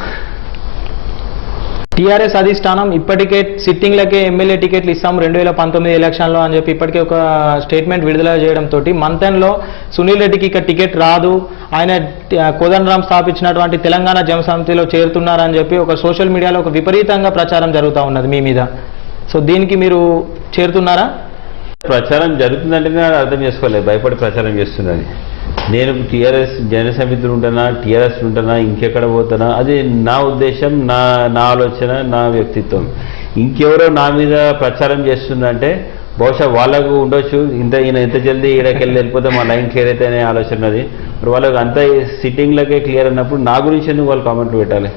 టీఆర్ఎస్ అధిష్టానం ఇప్పటికే సిట్టింగ్లకే ఎమ్మెల్యే టికెట్లు ఇస్తాం 2019 ఎలక్షన్లో అని చెప్పి ఇప్పటికే ఒక స్టేట్మెంట్ విడుదల చేయడంతో మంథన్లో సునీల్ రెడ్డికి ఇక టికెట్ రాదు, ఆయన కోదండరాం స్థాపించినటువంటి తెలంగాణ జనసమితిలో చేరుతున్నారని చెప్పి ఒక సోషల్ మీడియాలో ఒక విపరీతంగా ప్రచారం జరుగుతూ ఉన్నది మీ మీద. సో దీనికి మీరు చేరుతున్నారా? ప్రచారం జరుగుతుందంటేనే అర్థం చేసుకోలేదు, భయపడి ప్రచారం చేస్తున్నది. నేను టీఆర్ఎస్ జనసమితిలో ఉంటానా, టీఆర్ఎస్ ఉంటానా, ఇంకెక్కడ పోతానా, అది నా ఉద్దేశం, నా ఆలోచన, నా వ్యక్తిత్వం. ఇంకెవరో నా మీద ప్రచారం చేస్తుందంటే బహుశా వాళ్ళకు ఉండొచ్చు, ఈయన ఎంత జల్దీ ఈడకెళ్ళి వెళ్ళిపోతే మా లైన్ క్లియర్ అయితే అనే ఆలోచన అది. మరి వాళ్ళకి అంత సిట్టింగ్లకే క్లియర్ అన్నప్పుడు నా గురించి ఎందుకు వాళ్ళు కామెంట్లు పెట్టాలి?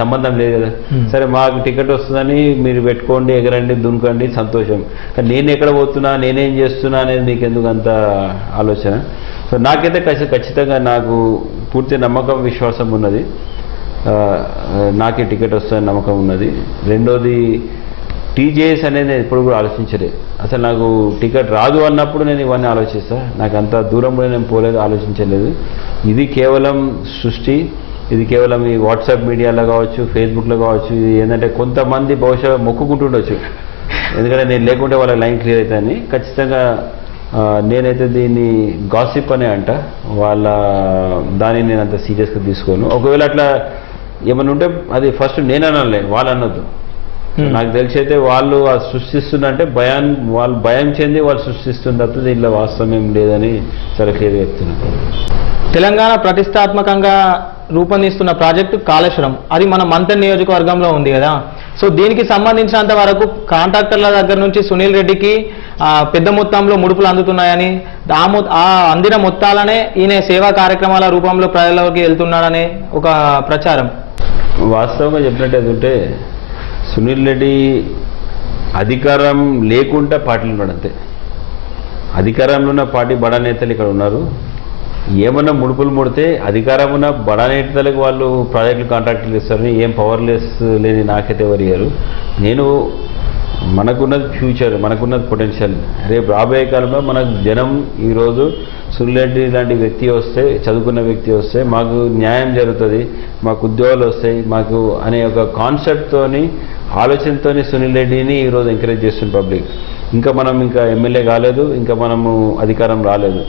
సంబంధం లేదు కదా. సరే మాకు టికెట్ వస్తుందని మీరు పెట్టుకోండి, ఎగరండి, దున్కండి, సంతోషం. కానీ నేను ఎక్కడ పోతున్నా, నేనేం చేస్తున్నా అనేది మీకు ఎందుకు అంత ఆలోచన? సో నాకైతే ఖచ్చితంగా నాకు పూర్తి నమ్మకం, విశ్వాసం ఉన్నది. నాకే టికెట్ వస్తుందని నమ్మకం ఉన్నది. రెండోది, టీజేఎస్ అనేది నేను ఎప్పుడు కూడా ఆలోచించలేదు. అసలు నాకు టికెట్ రాదు అన్నప్పుడు నేను ఇవన్నీ ఆలోచిస్తాను. నాకు అంత దూరం కూడా నేను పోలేదు, ఆలోచించలేదు. ఇది కేవలం సృష్టి, ఇది కేవలం ఈ వాట్సాప్ మీడియాలో కావచ్చు, ఫేస్బుక్లో కావచ్చు. ఇది ఏంటంటే కొంతమంది బహుశా మొక్కుకుంటుండొచ్చు, ఎందుకంటే నేను లేకుంటే వాళ్ళ లైన్ క్లియర్ అవుతాయని. ఖచ్చితంగా నేనైతే దీన్ని గాసిప్ అనే అంట, దాన్ని నేను అంత సీరియస్గా తీసుకోను. ఒకవేళ అట్లా ఏమన్నా ఉంటే అది ఫస్ట్ నేను అనలేను, వాళ్ళు అనొద్దు. నాకు తెలిసి అయితే వాళ్ళు సృష్టిస్తుందంటే వాళ్ళు భయం చెంది వాళ్ళు సృష్టిస్తుంది తప్ప దీంట్లో వాస్తవం ఏం లేదని చాలా క్లియర్గా చెప్తున్నారు. తెలంగాణ ప్రతిష్టాత్మకంగా రూపొందిస్తున్న ప్రాజెక్టు కాళేశ్వరం, అది మన మంథన్ నియోజకవర్గంలో ఉంది కదా. సో దీనికి సంబంధించినంత వరకు కాంట్రాక్టర్ల దగ్గర నుంచి సునీల్ రెడ్డికి పెద్ద మొత్తంలో ముడుపులు అందుతున్నాయని, ఆ అందిన మొత్తాలనే ఈయన సేవా కార్యక్రమాల రూపంలో ప్రజల్లోకి వెళ్తున్నాడనే ఒక ప్రచారం. వాస్తవంగా చెప్పినట్టు ఉంటే సునీల్ రెడ్డి అధికారం లేకుండా పార్టీలు ఉన్నాడంతే. అధికారంలో ఉన్న పార్టీ బడా నేతలు ఇక్కడ ఉన్నారు. ఏమన్నా ముడుపులు ముడితే అధికారం ఉన్న బడా నేతలకు వాళ్ళు ప్రాజెక్టులు కాంట్రాక్టులు ఇస్తారని ఏం పవర్లెస్ లేని నాకైతే ఎవరు. మనకున్నది ఫ్యూచర్, మనకున్నది పొటెన్షియల్. రేపు రాబోయే కాలంలో మనకు జనం ఈరోజు సునీల్ రెడ్డి లాంటి వ్యక్తి వస్తే, చదువుకున్న వ్యక్తి వస్తే మాకు న్యాయం జరుగుతుంది, మాకు ఉద్యోగాలు వస్తాయి, మాకు అనే ఒక కాన్సెప్ట్తోని, ఆలోచనతోని సునీల్ రెడ్డిని ఈరోజు ఎంకరేజ్ చేస్తుంది పబ్లిక్. ఇంకా ఎమ్మెల్యే కాలేదు, ఇంకా మనము అధికారం రాలేదు.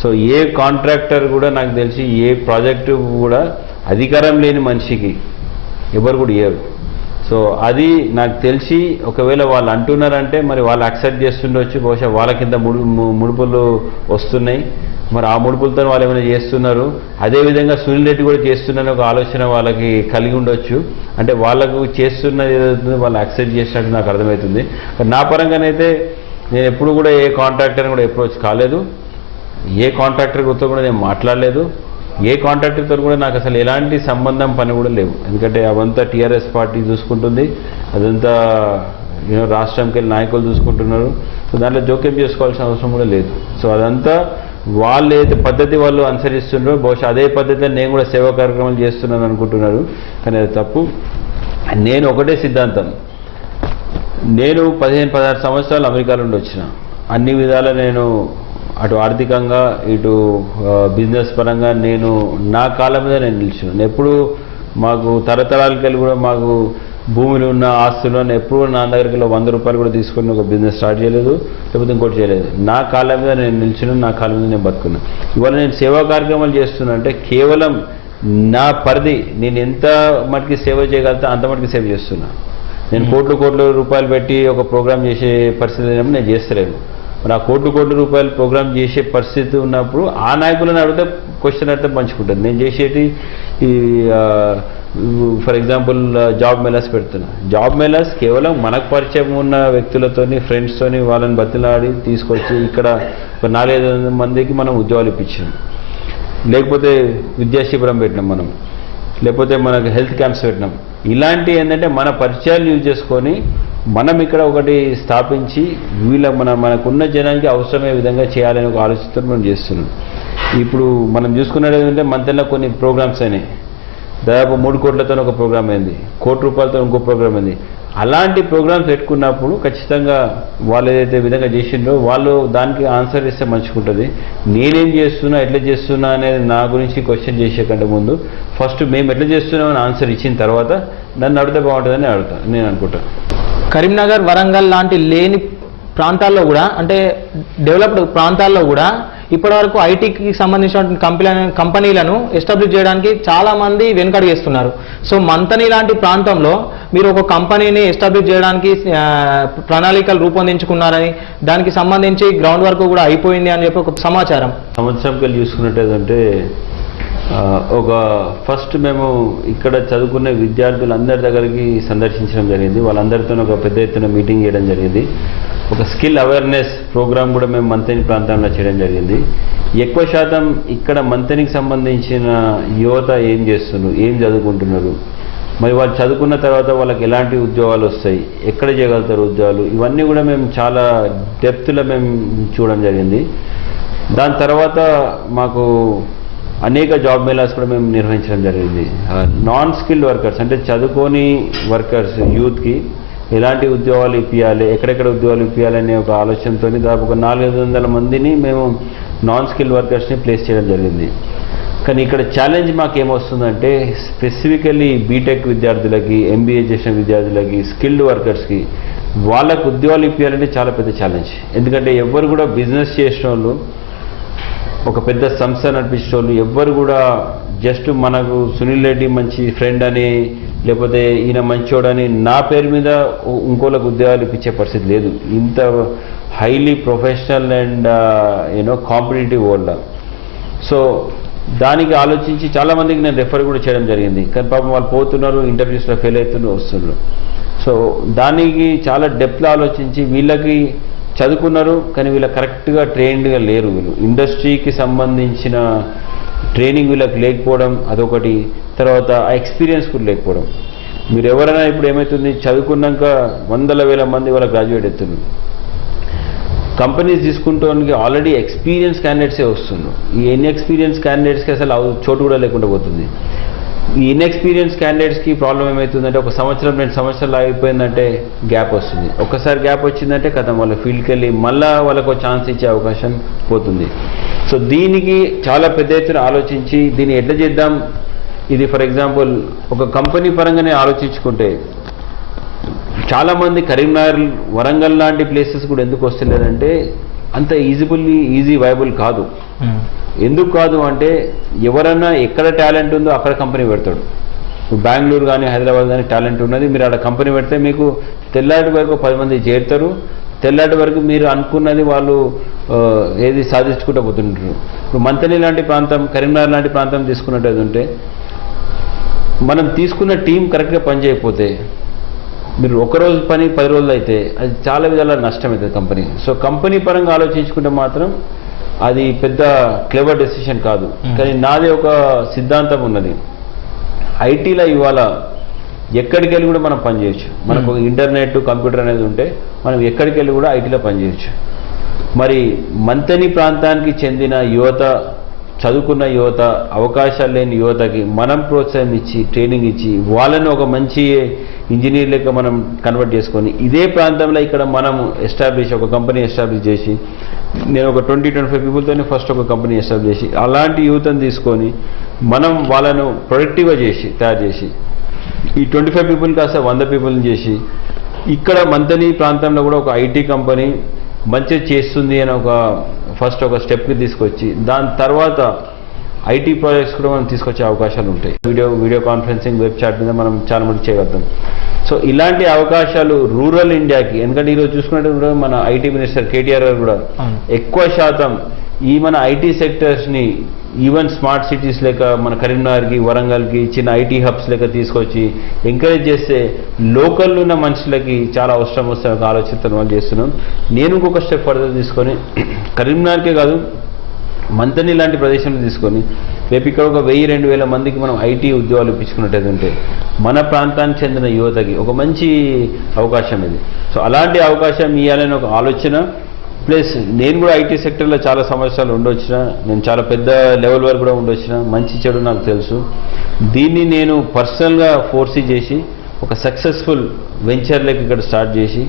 సో ఏ కాంట్రాక్టర్ కూడా నాకు తెలిసి ఏ ప్రాజెక్టు కూడా అధికారం లేని మనిషికి ఎవరు కూడా ఇవ్వరు. సో అది నాకు తెలిసి ఒకవేళ వాళ్ళు అంటున్నారంటే మరి వాళ్ళు యాక్సెప్ట్ చేస్తుండొచ్చు, బహుశా వాళ్ళ కింద ముడుపులు వస్తున్నాయి, మరి ఆ ముడుపులతో వాళ్ళు ఏమైనా చేస్తున్నారు. అదేవిధంగా సునీల్ రెడ్డి కూడా చేస్తున్నారని ఒక ఆలోచన వాళ్ళకి కలిగి ఉండొచ్చు. అంటే వాళ్ళకు చేస్తున్నది ఏదైతుందో వాళ్ళు యాక్సెప్ట్ చేసినట్టు నాకు అర్థమవుతుంది. నా పరంగానైతే నేను ఎప్పుడు కూడా ఏ కాంట్రాక్టర్ని కూడా అప్రోచ్ కాలేదు, ఏ కాంట్రాక్టర్తో కూడా నేను మాట్లాడలేదు, ఏ కాంట్రాక్టర్తో కూడా నాకు అసలు ఎలాంటి సంబంధం పని కూడా లేవు. ఎందుకంటే అవంతా టీఆర్ఎస్ పార్టీ చూసుకుంటుంది, అదంతా రాష్ట్రంకి వెళ్ళి నాయకులు చూసుకుంటున్నారు. సో దాంట్లో జోక్యం చేసుకోవాల్సిన అవసరం కూడా లేదు. సో అదంతా వాళ్ళు ఏదైతే పద్ధతి వాళ్ళు అనుసరిస్తున్నారో బహుశా అదే పద్ధతిలో నేను కూడా సేవా కార్యక్రమాలు చేస్తున్నాను అనుకుంటున్నారు. కానీ అది తప్పు. నేను ఒకటే సిద్ధాంతం, నేను 15-16 సంవత్సరాలు అమెరికాలో ఉండి వచ్చిన, అన్ని విధాలా నేను అటు ఆర్థికంగా ఇటు బిజినెస్ పరంగా నేను నా కాళ్ళ మీద నేను నిలిచాను. ఎప్పుడు మాకు తరతరాలకి వెళ్ళి కూడా మాకు భూములు ఉన్న ఆస్తులను ఎప్పుడు నా దగ్గరికి 100 రూపాయలు కూడా తీసుకొని ఒక బిజినెస్ స్టార్ట్ చేయలేదు, లేకపోతే ఇంకోటి చేయలేదు. నా కాళ్ళ మీద నేను నిలిచిన, నా కాళ్ళ మీద నేను బతుకున్నాను. ఇవాళ నేను సేవా కార్యక్రమాలు చేస్తున్నా అంటే కేవలం నా పరిధి, నేను ఎంత మటుకి సేవ చేయగలుగుతా అంత మటుకి సేవ చేస్తున్నా. నేను కోట్ల రూపాయలు పెట్టి ఒక ప్రోగ్రామ్ చేసే పరిస్థితి లేనప్పుడు నేను చేస్తలేను. మరి ఆ కోట్ల రూపాయలు ప్రోగ్రామ్ చేసే పరిస్థితి ఉన్నప్పుడు ఆ నాయకులను అడిగితే క్వశ్చన్ అయితే పంచుకుంటుంది. నేను చేసేటి ఈ ఫర్ ఎగ్జాంపుల్ జాబ్ మేళాస్ పెడుతున్నా. జాబ్ మేళాస్ కేవలం మనకు పరిచయం ఉన్న వ్యక్తులతోని, ఫ్రెండ్స్తోని వాళ్ళని బతిలాడి తీసుకొచ్చి ఇక్కడ ఒక 400-500 మందికి మనం ఉద్యోగాలు ఇప్పించాం. లేకపోతే విద్యా శిబిరం పెట్టినాం మనం, లేకపోతే మనకు హెల్త్ క్యాంప్స్ పెట్టినాం. ఇలాంటి ఏంటంటే మన పరిచయాలు యూజ్ చేసుకొని మనం ఇక్కడ ఒకటి స్థాపించి మనకున్న జనానికి అవసరమయ్యే విధంగా చేయాలని ఒక ఆలోచనతో మనం చేస్తున్నాం. ఇప్పుడు మనం చూసుకున్నది ఏంటంటే మంత్లో కొన్ని ప్రోగ్రామ్స్ అయినాయి. దాదాపు 3 కోట్లతో ఒక ప్రోగ్రామ్ అయింది, 1 కోటి రూపాయలతో ఇంకో ప్రోగ్రామ్ అయింది. అలాంటి ప్రోగ్రామ్స్ పెట్టుకున్నప్పుడు ఖచ్చితంగా వాళ్ళు ఏదైతే విధంగా చేసిండ్రో వాళ్ళు దానికి ఆన్సర్ ఇస్తే మంచిగుంటుంది. నేనేం చేస్తున్నా, ఎట్లా చేస్తున్నా అనేది నా గురించి క్వశ్చన్ చేసే కంటే ముందు ఫస్ట్ మేము ఎట్లా చేస్తున్నామని ఆన్సర్ ఇచ్చిన తర్వాత నన్ను అడిగితే బాగుంటుందని నేను అనుకుంటాను. కరీంనగర్, వరంగల్ లాంటి లేని ప్రాంతాల్లో కూడా, అంటే డెవలప్డ్ ప్రాంతాల్లో కూడా ఇప్పటివరకు ఐటీకి సంబంధించిన కంపెనీలను ఎస్టాబ్లిష్ చేయడానికి చాలా మంది వెనుకడుగేస్తున్నారు. సో మంతని లాంటి ప్రాంతంలో మీరు ఒక కంపెనీని ఎస్టాబ్లిష్ చేయడానికి ప్రణాళికలు రూపొందించుకున్నారని, దానికి సంబంధించి గ్రౌండ్ వర్క్ కూడా అయిపోయింది అని చెప్పి ఒక సమాచారం. సంవత్సరంకి వెళ్ళి చూసుకున్నట్టేదంటే ఒక ఫస్ట్ మేము ఇక్కడ చదువుకున్న విద్యార్థులందరి దగ్గరికి సందర్శించడం జరిగింది. వాళ్ళందరితో ఒక పెద్ద ఎత్తున మీటింగ్ చేయడం జరిగింది. ఒక స్కిల్ అవేర్నెస్ ప్రోగ్రామ్ కూడా మేము మంతని ప్రాంతంలో చేయడం జరిగింది. ఎక్కువ శాతం ఇక్కడ మంతనికి సంబంధించిన యువత ఏం చేస్తున్నారు, ఏం చదువుకుంటున్నారు, మరి వాళ్ళు చదువుకున్న తర్వాత వాళ్ళకి ఎలాంటి ఉద్యోగాలు వస్తాయి, ఎక్కడ చేయగలుగుతారు ఉద్యోగాలు, ఇవన్నీ కూడా మేము చాలా డెప్త్లో మేము చూడడం జరిగింది. దాని తర్వాత మాకు అనేక జాబ్ మేళాస్ కూడా మేము నిర్వహించడం జరిగింది. నాన్ స్కిల్డ్ వర్కర్స్ అంటే చదువుకోని వర్కర్స్, యూత్కి ఎలాంటి ఉద్యోగాలు ఇప్పించాలి, ఎక్కడెక్కడ ఉద్యోగాలు ఇప్పించాలి అనే ఒక ఆలోచనతో దాదాపు ఒక 400-500 మందిని మేము నాన్ స్కిల్డ్ వర్కర్స్ని ప్లేస్ చేయడం జరిగింది. కానీ ఇక్కడ ఛాలెంజ్ మాకేమొస్తుందంటే స్పెసిఫికల్లీ బీటెక్ విద్యార్థులకి, ఎంబీఏ చేసిన విద్యార్థులకి, స్కిల్డ్ వర్కర్స్కి వాళ్ళకు ఉద్యోగాలు ఇప్పించాలంటే చాలా పెద్ద ఛాలెంజ్. ఎందుకంటే ఎవ్వరు కూడా బిజినెస్ చేసిన వాళ్ళు, ఒక పెద్ద సంస్థ నడిపించే వాళ్ళు ఎవ్వరు కూడా జస్ట్ మనకు సునీల్ రెడ్డి మంచి ఫ్రెండ్ అని, లేకపోతే ఈయన మంచోడని నా పేరు మీద ఇంకోళ్ళకు ఉద్యోగాలు ఇప్పించే పరిస్థితి లేదు. ఇంత highly professional and competitive world. So దానికి ఆలోచించి చాలామందికి నేను రెఫర్ కూడా చేయడం జరిగింది. కానీ పాపం వాళ్ళు పోతున్నారు, ఇంటర్వ్యూస్లో ఫెయిల్ అవుతున్నారు, వస్తున్నారు. సో దానికి చాలా డెప్త్లో ఆలోచించి వీళ్ళకి చదువుకున్నారు కానీ వీళ్ళ కరెక్ట్గా ట్రైన్డ్గా లేరు, వీళ్ళు ఇండస్ట్రీకి సంబంధించిన ట్రైనింగ్ వీళ్ళకి లేకపోవడం అదొకటి. తర్వాత ఆ ఎక్స్పీరియన్స్ కూడా లేకపోవడం. మీరు ఎవరైనా ఇప్పుడు ఏమవుతుంది, చదువుకున్నాక 100,000 మంది వాళ్ళ గ్రాడ్యుయేట్ అవుతున్నారు. కంపెనీస్ తీసుకుంటానికి ఆల్రెడీ ఎక్స్పీరియన్స్ క్యాండిడేట్సే వస్తున్నారు. ఈ ఇన్ఎక్స్పీరియన్స్ క్యాండిడేట్స్కి అసలు చోటు కూడా లేకుండా పోతుంది. ఈ ఇన్ఎక్స్పీరియన్స్ క్యాండిడేట్స్కి ప్రాబ్లం ఏమవుతుందంటే ఒక సంవత్సరం 2 సంవత్సరాలు అయిపోయిందంటే గ్యాప్ వస్తుంది. ఒక్కసారి గ్యాప్ వచ్చిందంటే కథం వాళ్ళ ఫీల్డ్కి వెళ్ళి మళ్ళీ వాళ్ళకు ఛాన్స్ ఇచ్చే అవకాశం పోతుంది. సో దీనికి చాలా పెద్ద ఎత్తున ఆలోచించి దీన్ని ఎట్లా చేద్దాం, ఇది ఫర్ ఎగ్జాంపుల్ ఒక కంపెనీ పరంగానే ఆలోచించుకుంటే చాలామంది కరీంనగర్, వరంగల్ లాంటి ప్లేసెస్ కూడా ఎందుకు వస్తలేదంటే అంత ఈజీ వైబుల్ కాదు. ఎందుకు కాదు అంటే ఎవరన్నా ఎక్కడ టాలెంట్ ఉందో అక్కడ కంపెనీ పెడతాడు. బెంగళూరు కానీ హైదరాబాద్ కానీ టాలెంట్ ఉన్నది, మీరు అక్కడ కంపెనీ పెడితే మీకు తెల్లాటి వరకు 10 మంది చేరుతారు. తెల్లాటి వరకు మీరు అనుకున్నది వాళ్ళు ఏది సాధించుకుంటూ పోతుంటారు. ఇప్పుడు మంతని లాంటి ప్రాంతం, కరీంనగర్ లాంటి ప్రాంతం తీసుకున్నట్టు ఉంటే మనం తీసుకున్న టీం కరెక్ట్గా పనిచేయకపోతే మీరు ఒకరోజు పని 10 రోజులు అయితే అది చాలా విధాల నష్టమవుతుంది కంపెనీ. సో కంపెనీ పరంగా ఆలోచించుకుంటే మాత్రం అది పెద్ద క్లెవర్ డెసిషన్ కాదు. కానీ నాది ఒక సిద్ధాంతం ఉన్నది, ఐటీలో ఇవాళ ఎక్కడికి వెళ్ళి కూడా మనం పనిచేయచ్చు. మనకు ఒక ఇంటర్నెట్, కంప్యూటర్ అనేది ఉంటే మనం ఎక్కడికి వెళ్ళి కూడా ఐటీలో పనిచేయచ్చు. మరి మంతని ప్రాంతానికి చెందిన యువత, చదువుకున్న యువత, అవకాశాలు లేని యువతకి మనం ప్రోత్సాహం ఇచ్చి, ట్రైనింగ్ ఇచ్చి వాళ్ళని ఒక మంచి ఇంజనీర్ లెక్క మనం కన్వర్ట్ చేసుకొని ఇదే ప్రాంతంలో ఇక్కడ మనం ఒక కంపెనీ ఎస్టాబ్లిష్ చేసి నేను ఒక 20-25 పీపుల్తోనే ఫస్ట్ ఒక కంపెనీ ఎస్టాబ్లిష్ చేసి అలాంటి యూత్ని తీసుకొని మనం వాళ్ళను ప్రొడక్టివ్గా తయారు చేసి ఈ 25 పీపుల్ కాస్త 100 పీపుల్ని చేసి ఇక్కడ మంతని ప్రాంతంలో కూడా ఒక ఐటీ కంపెనీ మంచిగా చేస్తుంది అని ఫస్ట్ ఒక స్టెప్కి తీసుకొచ్చి దాని తర్వాత ఐటీ ప్రాజెక్ట్స్ కూడా మనం తీసుకొచ్చే అవకాశాలు ఉంటాయి. వీడియో కాన్ఫరెన్సింగ్, వెబ్ చాట్ మీద మనం చాలా మంది చేయగలుగుతాం. సో ఇలాంటి అవకాశాలు రూరల్ ఇండియాకి, ఎందుకంటే ఈరోజు చూసుకున్నట్టు కూడా మన ఐటీ మినిస్టర్ కేటీఆర్ గారు కూడా ఎక్కువ శాతం ఈ మన ఐటీ సెక్టర్స్ని ఈవెన్ స్మార్ట్ సిటీస్ లేక మన కరీంనగర్కి, వరంగల్కి చిన్న ఐటీ హబ్స్ లేక తీసుకొచ్చి ఎంకరేజ్ చేస్తే లోకల్ ఉన్న మనుషులకి చాలా అవసరం వస్తే ఒక ఆలోచనతో వాళ్ళు చేస్తున్నాం. నేను ఇంకొక స్టెప్ ఫర్దర్ తీసుకొని కరీంనగర్కే కాదు మంతని లాంటి ప్రదేశంలో తీసుకొని రేపు ఇక్కడ ఒక 1000-2000 మందికి మనం ఐటీ ఉద్యోగాలు ఇప్పించుకున్నట్టయితే మన ప్రాంతానికి చెందిన యువతకి ఒక మంచి అవకాశం ఇది. సో అలాంటి అవకాశం ఇవ్వాలని ఒక ఆలోచన, ప్లస్ నేను కూడా ఐటీ సెక్టర్లో చాలా సంవత్సరాలు ఉండొచ్చిన, నేను చాలా పెద్ద లెవెల్ వరకు కూడా ఉండొచ్చిన, మంచి చెడు నాకు తెలుసు. దీన్ని నేను పర్సనల్గా ఫోర్సీ చేసి ఒక సక్సెస్ఫుల్ వెంచర్ లెక్క ఇక్కడ స్టార్ట్ చేసి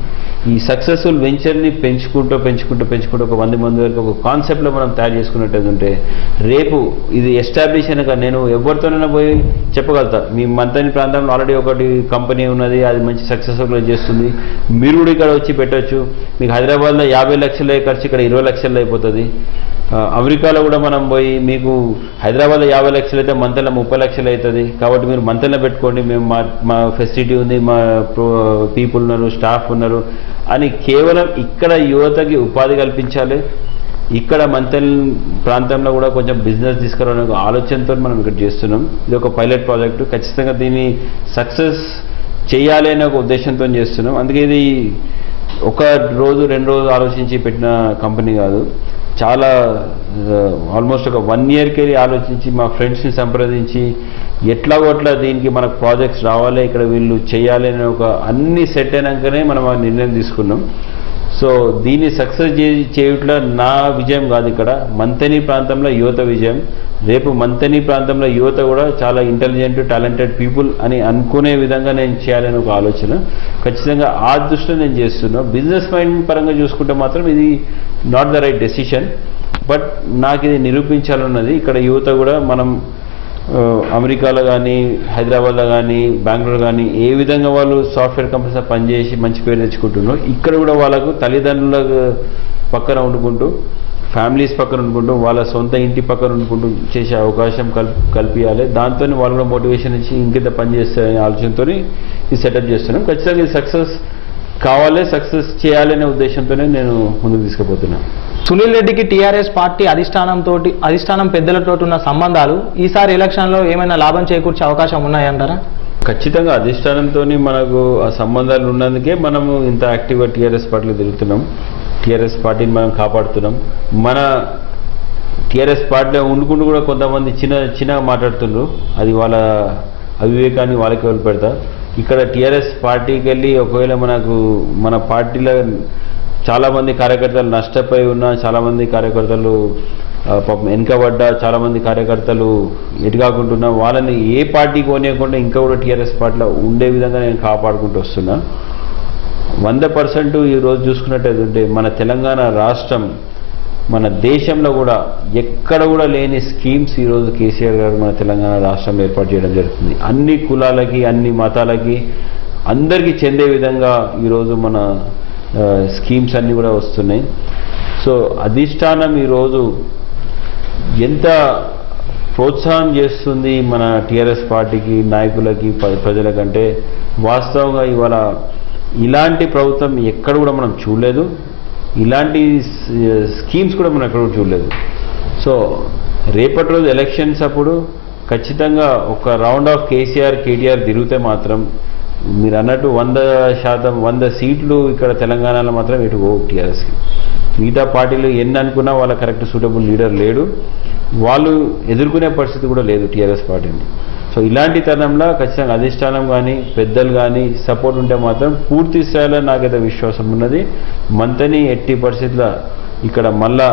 ఈ సక్సెస్ఫుల్ వెంచర్ని పెంచుకుంటూ ఒక 100 మంది వరకు ఒక కాన్సెప్ట్లో మనం తయారు చేసుకున్నట్టుంటే రేపు ఇది ఎస్టాబ్లిష్ అయినాక నేను ఎవరితోనైనా పోయి చెప్పగలుగుతా, మీ మంతని ప్రాంతంలో ఆల్రెడీ ఒకటి కంపెనీ ఉన్నది, అది మంచి సక్సెస్ఫుల్గా చేస్తుంది, మీరు కూడా ఇక్కడ వచ్చి పెట్టవచ్చు. మీకు హైదరాబాద్లో 50 లక్షల ఖర్చు ఇక్కడ 20 లక్షల్లో అయిపోతుంది. అమెరికాలో కూడా మనం పోయి మీకు హైదరాబాద్లో 50 లక్షలు అయితే మంతలో 30 లక్షలు అవుతుంది, కాబట్టి మీరు మంతలో పెట్టుకోండి, మేము మా ఫెసిలిటీ ఉంది, మా పీపుల్ ఉన్నారు, స్టాఫ్ ఉన్నారు అని కేవలం ఇక్కడ యువతకి ఉపాధి కల్పించాలి. ఇక్కడ మంతల్ ప్రాంతంలో కూడా కొంచెం బిజినెస్ తీసుకురావడానికి ఆలోచనతో మనం ఇక్కడ చేస్తున్నాం. ఇది ఒక పైలట్ ప్రాజెక్టు, ఖచ్చితంగా దీన్ని సక్సెస్ చేయాలి అనే ఒక ఉద్దేశంతో చేస్తున్నాం. అందుకే ఇది ఒక రోజు 2 రోజులు ఆలోచించి పెట్టిన కంపెనీ కాదు, చాలా ఆల్మోస్ట్ ఒక 1 ఇయర్కి వెళ్ళి ఆలోచించి మా ఫ్రెండ్స్ని సంప్రదించి ఎట్లాగోట్లా దీనికి మనకు ప్రాజెక్ట్స్ రావాలి, ఇక్కడ వీళ్ళు చేయాలి అనే ఒక అన్ని సెట్ అయినాకనే మనం ఆ నిర్ణయం తీసుకున్నాం. సో దీన్ని సక్సెస్ చేయట్లో నా విజయం కాదు, ఇక్కడ మంతని ప్రాంతంలో యువత విజయం. రేపు మంతని ప్రాంతంలో యువత కూడా చాలా ఇంటెలిజెంట్, టాలెంటెడ్ పీపుల్ అని అనుకునే విధంగా నేను చేయాలని ఒక ఆలోచన. ఖచ్చితంగా ఆ దృష్టిలో నేను చేస్తున్నా. బిజినెస్ మైండ్ పరంగా చూసుకుంటే మాత్రం ఇది not the right decision, but నాకు ఇది నిరూపించాలన్నది. ఇక్కడ యువత కూడా మనం అమెరికాలో కానీ, హైదరాబాద్లో కానీ, బెంగళూరు కానీ ఏ విధంగా వాళ్ళు సాఫ్ట్వేర్ కంపెనీస్లో పనిచేసి మంచి పేరు తెచ్చుకుంటున్నారు, ఇక్కడ కూడా వాళ్ళకు తల్లిదండ్రుల పక్కన వండుకుంటూ, ఫ్యామిలీస్ పక్కన వండుకుంటూ, వాళ్ళ సొంత ఇంటి పక్కన వండుకుంటూ చేసే అవకాశం కల్పించాలి. దాంతో వాళ్ళు కూడా మోటివేషన్ ఇచ్చి ఇంకింత పనిచేస్తారనే ఆలోచనతో ఇది సెటప్ చేస్తున్నాం. ఖచ్చితంగా ఇది సక్సెస్ కావాలి, సక్సెస్ చేయాలనే ఉద్దేశంతోనే నేను ముందుకు తీసుకుపోతున్నాను. సునీల్ రెడ్డికి టీఆర్ఎస్ పార్టీ అధిష్టానం పెద్దలతో ఉన్న సంబంధాలు ఈసారి ఎలక్షన్లో ఏమైనా లాభం చేకూర్చే అవకాశం ఉన్నాయంటారా? ఖచ్చితంగా అధిష్టానంతో మనకు ఆ సంబంధాలు ఉన్నందుకే మనము ఇంత యాక్టివ్గా టీఆర్ఎస్ పార్టీలో తిరుగుతున్నాం. టీఆర్ఎస్ పార్టీని మనం కాపాడుతున్నాం. మన టీఆర్ఎస్ పార్టీలో ఉండుకుంటూ కూడా కొంతమంది చిన్నగా మాట్లాడుతున్నారు, అది వాళ్ళ అవివేకాన్ని వాళ్ళకి వదిలిపెడతా. ఇక్కడ టీఆర్ఎస్ పార్టీకి వెళ్ళి ఒకవేళ మన పార్టీలో చాలామంది కార్యకర్తలు నష్టపోయి ఉన్నా, చాలామంది కార్యకర్తలు పాపం వెనుకబడ్డా, చాలామంది కార్యకర్తలు ఎటుకాకుంటున్నా, వాళ్ళని ఏ పార్టీకి కొనియకుండా ఇంకా కూడా టీఆర్ఎస్ పార్టీలో ఉండే విధంగా నేను కాపాడుకుంటూ వస్తున్నా. 100% ఈరోజు చూసుకున్నట్టయితే మన తెలంగాణ రాష్ట్రం మన దేశంలో కూడా ఎక్కడ కూడా లేని స్కీమ్స్ ఈరోజు కేసీఆర్ గారు మన తెలంగాణ రాష్ట్రంలో ఏర్పాటు చేయడం జరుగుతుంది. అన్ని కులాలకి, అన్ని మతాలకి, అందరికీ చెందే విధంగా ఈరోజు మన స్కీమ్స్ అన్నీ కూడా వస్తున్నాయి. సో అధిష్టానం ఈరోజు ఎంత ప్రోత్సాహం చేస్తుంది మన టీఆర్ఎస్ పార్టీకి, నాయకులకి, ప్రజలకంటే వాస్తవంగా ఇవాళ ఇలాంటి ప్రభుత్వం ఎక్కడ కూడా మనం చూడలేదు, ఇలాంటి స్కీమ్స్ కూడా మనం ఎక్కడ కూడా చూడలేదు. సో రేపటి రోజు ఎలక్షన్స్ అప్పుడు ఖచ్చితంగా ఒక రౌండ్ ఆఫ్ కేటీఆర్ తిరిగితే మాత్రం మీరు అన్నట్టు 100 సీట్లు ఇక్కడ తెలంగాణలో మాత్రం ఎటు పోవు టీఆర్ఎస్కి. మిగతా పార్టీలు ఎన్ని అనుకున్నా వాళ్ళ కరెక్ట్ సూటబుల్ లీడర్ లేడు, వాళ్ళు ఎదుర్కొనే పరిస్థితి కూడా లేదు టీఆర్ఎస్ పార్టీని. సో ఇలాంటి తరుణంలో ఖచ్చితంగా అధిష్టానం కానీ, పెద్దలు కానీ సపోర్ట్ ఉంటే మాత్రం పూర్తి స్థాయిలో నాకైతే విశ్వాసం ఉన్నది. మంతని ఎట్టి పరిస్థితుల్లో ఇక్కడ మళ్ళా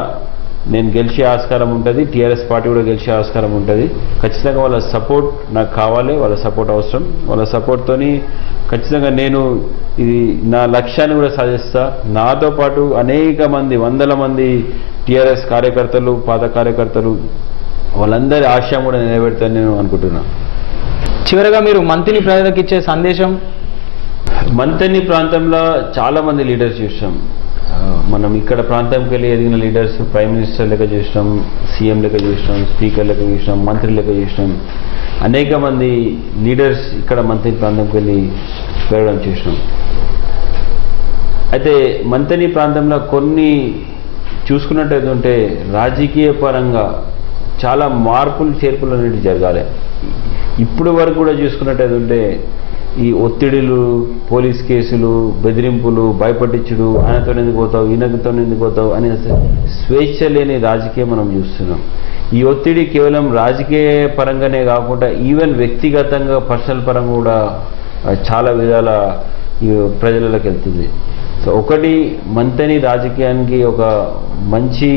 నేను గెలిచే ఆస్కారం ఉంటుంది, టీఆర్ఎస్ పార్టీ కూడా గెలిచే ఆస్కారం ఉంటుంది. ఖచ్చితంగా వాళ్ళ సపోర్ట్ నాకు కావాలి, వాళ్ళ సపోర్ట్ అవసరం. వాళ్ళ సపోర్ట్తోని ఖచ్చితంగా నేను ఇది నా లక్ష్యాన్ని కూడా సాధిస్తా. నాతో పాటు అనేక మంది, వందల మంది టీఆర్ఎస్ కార్యకర్తలు, పాత కార్యకర్తలు, వాళ్ళందరి ఆశయం కూడా నిలబెడతాను నేను అనుకుంటున్నా. చివరగా మీరు మంత్రి ప్రజలకు ఇచ్చే సందేశం? మంతని ప్రాంతంలో చాలా మంది లీడర్స్ చూసాం. మనం ఇక్కడ ప్రాంతంకి వెళ్ళి ఎదిగిన లీడర్స్ ప్రైమ్ మినిస్టర్ లెక్క చూసినాం, సీఎం లెక్క చూసినాం, స్పీకర్ లెక్క చూసినాం, మంత్రి లెక్క చూసినాం. అనేక మంది లీడర్స్ ఇక్కడ మంతని ప్రాంతంకి వెళ్ళి పెరగడం చూసినాం. అయితే మంతని ప్రాంతంలో కొన్ని చూసుకున్నట్టయితే రాజకీయ పరంగా చాలా మార్పులు చేర్పులు అనేవి జరగాలి. ఇప్పుడు వరకు కూడా చూసుకున్నట్టయితే ఈ ఒత్తిడిలు, పోలీస్ కేసులు, బెదిరింపులు, భయపట్టించుడు, ఆయనతో ఎందుకు పోతావు, ఈయనతో ఎందుకు పోతావు అనే స్వేచ్ఛ లేని రాజకీయం మనం చూస్తున్నాం. ఈ ఒత్తిడి కేవలం రాజకీయ పరంగానే కాకుండా ఈవెన్ వ్యక్తిగతంగా పర్సనల్ పరంగా కూడా చాలా విధాల ప్రజలలోకి వెళ్తుంది. సో ఒకటి, మంతని రాజకీయానికి ఒక మంచి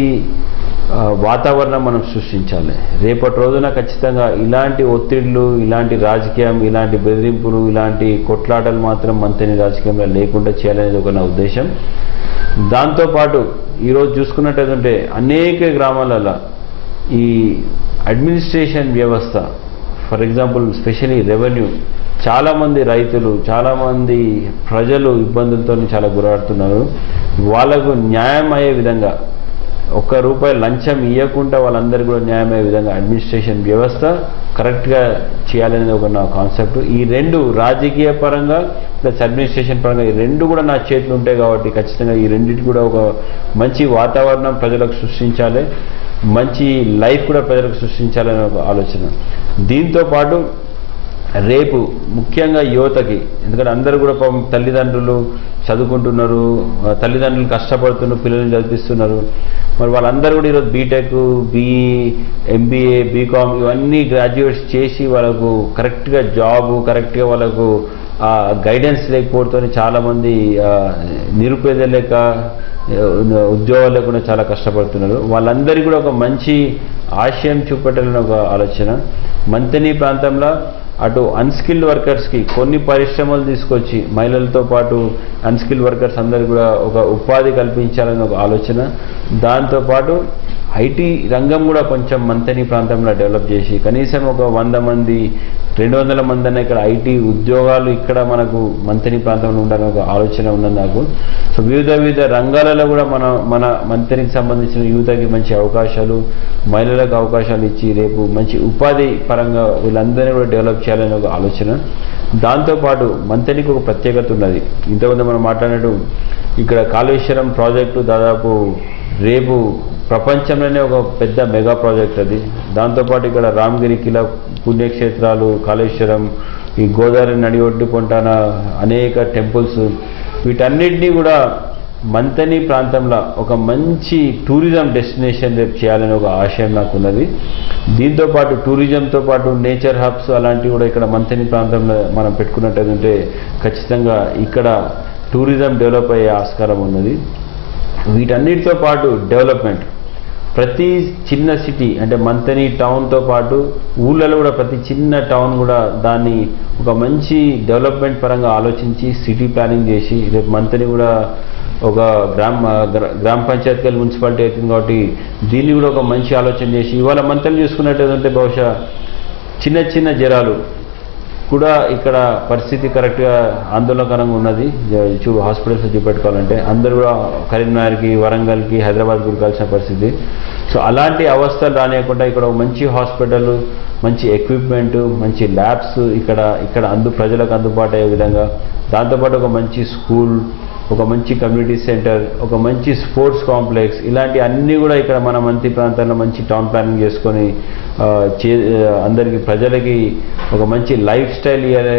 వాతావరణం మనం సృష్టించాలి. రేపటి రోజున ఖచ్చితంగా ఇలాంటి ఒత్తిళ్లు, ఇలాంటి రాజకీయం, ఇలాంటి బెదిరింపులు, ఇలాంటి కొట్లాటలు మాత్రం మంతని రాజకీయంలో లేకుండా చేయాలనేది ఒక నా ఉద్దేశం. దాంతోపాటు ఈరోజు చూసుకున్నట్టయితే అనేక గ్రామాలలో ఈ అడ్మినిస్ట్రేషన్ వ్యవస్థ, ఫర్ ఎగ్జాంపుల్ స్పెషలీ రెవెన్యూ, చాలామంది రైతులు, చాలామంది ప్రజలు ఇబ్బందులతో చాలా గురాడుతున్నారు. వాళ్ళకు న్యాయం అయ్యే విధంగా, ₹1 లంచం ఇవ్వకుండా వాళ్ళందరికీ కూడా న్యాయమయ్యే విధంగా అడ్మినిస్ట్రేషన్ వ్యవస్థ కరెక్ట్గా చేయాలనేది ఒక నా కాన్సెప్ట్. ఈ రెండు, రాజకీయ పరంగా ప్లస్ అడ్మినిస్ట్రేషన్ పరంగా, ఈ రెండు కూడా నా చేతులు ఉంటాయి కాబట్టి ఖచ్చితంగా ఈ రెండింటి కూడా ఒక మంచి వాతావరణం ప్రజలకు సృష్టించాలి, మంచి లైఫ్ కూడా ప్రజలకు సృష్టించాలనే ఒక ఆలోచన. దీంతోపాటు రేపు ముఖ్యంగా యువతకి, ఎందుకంటే అందరూ కూడా తల్లిదండ్రులు చదువుకుంటున్నారు, తల్లిదండ్రులు కష్టపడుతున్నారు, పిల్లల్ని చదివిస్తున్నారు. మరి వాళ్ళందరూ కూడా ఈరోజు బీటెక్, బీఈ, ఎంబీఏ, బీకామ్ ఇవన్నీ గ్రాడ్యుయేట్స్ చేసి వాళ్ళకు కరెక్ట్గా జాబు, కరెక్ట్గా వాళ్ళకు గైడెన్స్ లేకపోతే చాలామంది నిరుపేద లేక ఉద్యోగాలు లేకుండా చాలా కష్టపడుతున్నారు. వాళ్ళందరికీ కూడా ఒక మంచి ఆశయం చూపెట్టాలని ఒక ఆలోచన. మంతని ప్రాంతంలో అటు అన్స్కిల్డ్ వర్కర్స్కి కొన్ని పరిశ్రమలు తీసుకొచ్చి మహిళలతో పాటు అన్స్కిల్డ్ వర్కర్స్ అందరికీ కూడా ఒక ఉపాధి కల్పించాలని ఒక ఆలోచన. దాంతోపాటు ఐటీ రంగం కూడా కొంచెం మంతని ప్రాంతంలో డెవలప్ చేసి కనీసం ఒక 100 మంది 200 మంది అన్న ఇక్కడ ఐటీ ఉద్యోగాలు ఇక్కడ మనకు మంతని ప్రాంతంలో ఉండాలని ఒక ఆలోచన ఉన్నది నాకు. సో వివిధ రంగాలలో కూడా మన మంతనికి సంబంధించిన యువతకి మంచి అవకాశాలు, మహిళలకు అవకాశాలు ఇచ్చి రేపు మంచి ఉపాధి పరంగా వీళ్ళందరినీ కూడా డెవలప్ చేయాలని ఒక ఆలోచన. దాంతోపాటు మంతనికి ఒక ప్రత్యేకత ఉన్నది. ఇంతకుముందు మనం మాట్లాడినట్టు ఇక్కడ కాళేశ్వరం ప్రాజెక్టు దాదాపు రేపు ప్రపంచంలోనే ఒక పెద్ద మెగా ప్రాజెక్ట్ అది. దాంతోపాటు ఇక్కడ రామగిరి కిలా, పుణ్యక్షేత్రాలు, కాళేశ్వరం, ఈ గోదావరి నడి ఒడ్డు పొంటాన అనేక టెంపుల్స్, వీటన్నిటినీ కూడా మంతని ప్రాంతంలో ఒక మంచి టూరిజం డెస్టినేషన్ రేపు చేయాలని ఒక ఆశయం నాకు ఉన్నది. దీంతోపాటు టూరిజంతో పాటు నేచర్ హబ్స్ అలాంటివి కూడా ఇక్కడ మంతని ప్రాంతంలో మనం పెట్టుకున్నట్టయితే ఖచ్చితంగా ఇక్కడ టూరిజం డెవలప్ అయ్యే ఆస్కారం ఉన్నది. వీటన్నిటితో పాటు డెవలప్మెంట్, ప్రతి చిన్న సిటీ అంటే మంతని టౌన్తో పాటు ఊళ్ళలో కూడా ప్రతి చిన్న టౌన్ కూడా దాన్ని ఒక మంచి డెవలప్మెంట్ పరంగా ఆలోచించి సిటీ ప్లానింగ్ చేసి రేపు మంతని కూడా ఒక గ్రామ పంచాయతీ మున్సిపాలిటీ అవుతుంది కాబట్టి దీన్ని కూడా ఒక మంచి ఆలోచన చేసి ఇవాళ మంతని చూసుకున్నట్టయితే బహుశా చిన్న జ్వరాలు కూడా ఇక్కడ పరిస్థితి కరెక్ట్గా ఆందోళనకరంగా ఉన్నది. హాస్పిటల్స్ చూపెట్టుకోవాలంటే అందరూ కూడా కరీంనగర్కి, వరంగల్కి, హైదరాబాద్కి ఉరకాల్సిన పరిస్థితి. సో అలాంటి అవస్థలు రానియకుండా ఇక్కడ ఒక మంచి హాస్పిటల్, మంచి ఎక్విప్మెంట్, మంచి ల్యాబ్స్ ఇక్కడ ప్రజలకు అందుబాటు అయ్యే విధంగా, దాంతోపాటు ఒక మంచి స్కూల్, ఒక మంచి కమ్యూనిటీ సెంటర్, ఒక మంచి స్పోర్ట్స్ కాంప్లెక్స్, ఇలాంటి అన్నీ కూడా ఇక్కడ మన మంత్రి ప్రాంతాల్లో మంచి టౌన్ ప్లానింగ్ చేసుకొని అందరికీ ప్రజలకి ఒక మంచి లైఫ్ స్టైల్ ఇవ్వాలి.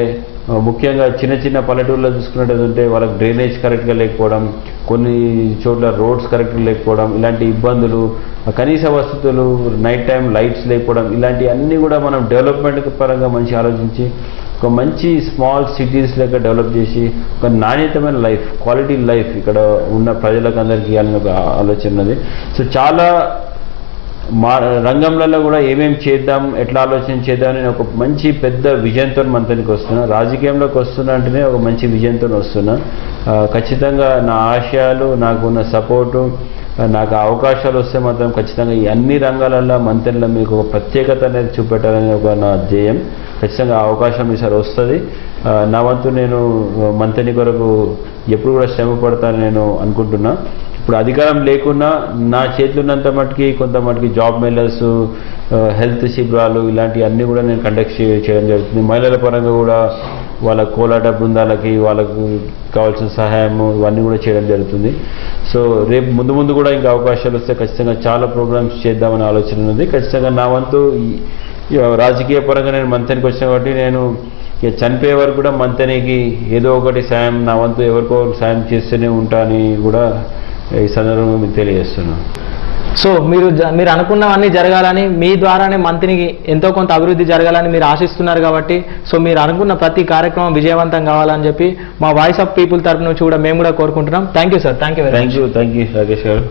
ముఖ్యంగా చిన్న పల్లెటూరులో చూసుకున్నట్టు వాళ్ళకి డ్రైనేజ్ కరెక్ట్గా లేకపోవడం, కొన్ని చోట్ల రోడ్స్ కరెక్ట్గా లేకపోవడం, ఇలాంటి ఇబ్బందులు, కనీస వసతులు, నైట్ టైం లైట్స్ లేకపోవడం, ఇలాంటి అన్నీ కూడా మనం డెవలప్మెంట్ పరంగా మంచి ఆలోచించి ఒక మంచి స్మాల్ సిటీస్ లెక్క డెవలప్ చేసి ఒక నాణ్యతమైన లైఫ్, క్వాలిటీ లైఫ్ ఇక్కడ ఉన్న ప్రజలకు అందరికీ ఇవ్వాలని ఒక ఆలోచన ఉన్నది. సో చాలా మా రంగంలో కూడా ఏమేమి చేద్దాం, ఎట్లా ఆలోచన చేద్దాం అని ఒక మంచి పెద్ద విజన్తో మంతనికి వస్తున్నా. రాజకీయంలోకి వస్తున్నా అంటేనే ఒక మంచి విజన్తో వస్తున్నా. ఖచ్చితంగా నా ఆశయాలు, నాకున్న సపోర్టు, నాకు అవకాశాలు వస్తే మాత్రం ఖచ్చితంగా ఈ అన్ని రంగాలలో మంతెనలో మీకు ఒక ప్రత్యేకత అనేది చూపెట్టాలని ఒక నా ధ్యేయం. ఖచ్చితంగా ఆ అవకాశం ఈసారి వస్తుంది. నా వంతు నేను మంతెని కొరకు ఎప్పుడు కూడా శ్రమ పడతానని నేను అనుకుంటున్నా. ఇప్పుడు అధికారం లేకున్నా నా చేతిలో ఉన్నంత మటుకి కొంత మటుకి జాబ్ మేళర్స్, హెల్త్ శిబిరాలు ఇలాంటివి అన్నీ కూడా నేను కండక్ట్ చేయడం జరుగుతుంది. మహిళల పరంగా కూడా వాళ్ళ కోలాట బృందాలకి వాళ్ళకు కావాల్సిన సహాయము ఇవన్నీ కూడా చేయడం జరుగుతుంది. సో రేపు ముందు ముందు కూడా ఇంకా అవకాశాలు వస్తే ఖచ్చితంగా చాలా ప్రోగ్రామ్స్ చేద్దామనే ఆలోచన ఉంది. ఖచ్చితంగా నా వంతు రాజకీయ పరంగా నేను మంతెనికి వచ్చిన కాబట్టి నేను ఇక చనిపోయే వరకు కూడా మంతెనికి ఏదో ఒకటి సాయం, నా వంతు ఎవరికో సాయం చేస్తూనే ఉంటా అని కూడా ఈ సందర్భంగా మీకు తెలియజేస్తున్నాను. సో మీరు అనుకున్నవన్నీ జరగాలని, మీ ద్వారానే మంత్రికి ఎంతో కొంత అభివృద్ధి జరగాలని మీరు ఆశిస్తున్నారు కాబట్టి, సో మీరు అనుకున్న ప్రతి కార్యక్రమం విజయవంతం కావాలని చెప్పి మా వాయిస్ ఆఫ్ పీపుల్ తరపు నుంచి కూడా మేము కూడా కోరుకుంటున్నాం. Thank you sir. Thank you Rakesh గారు.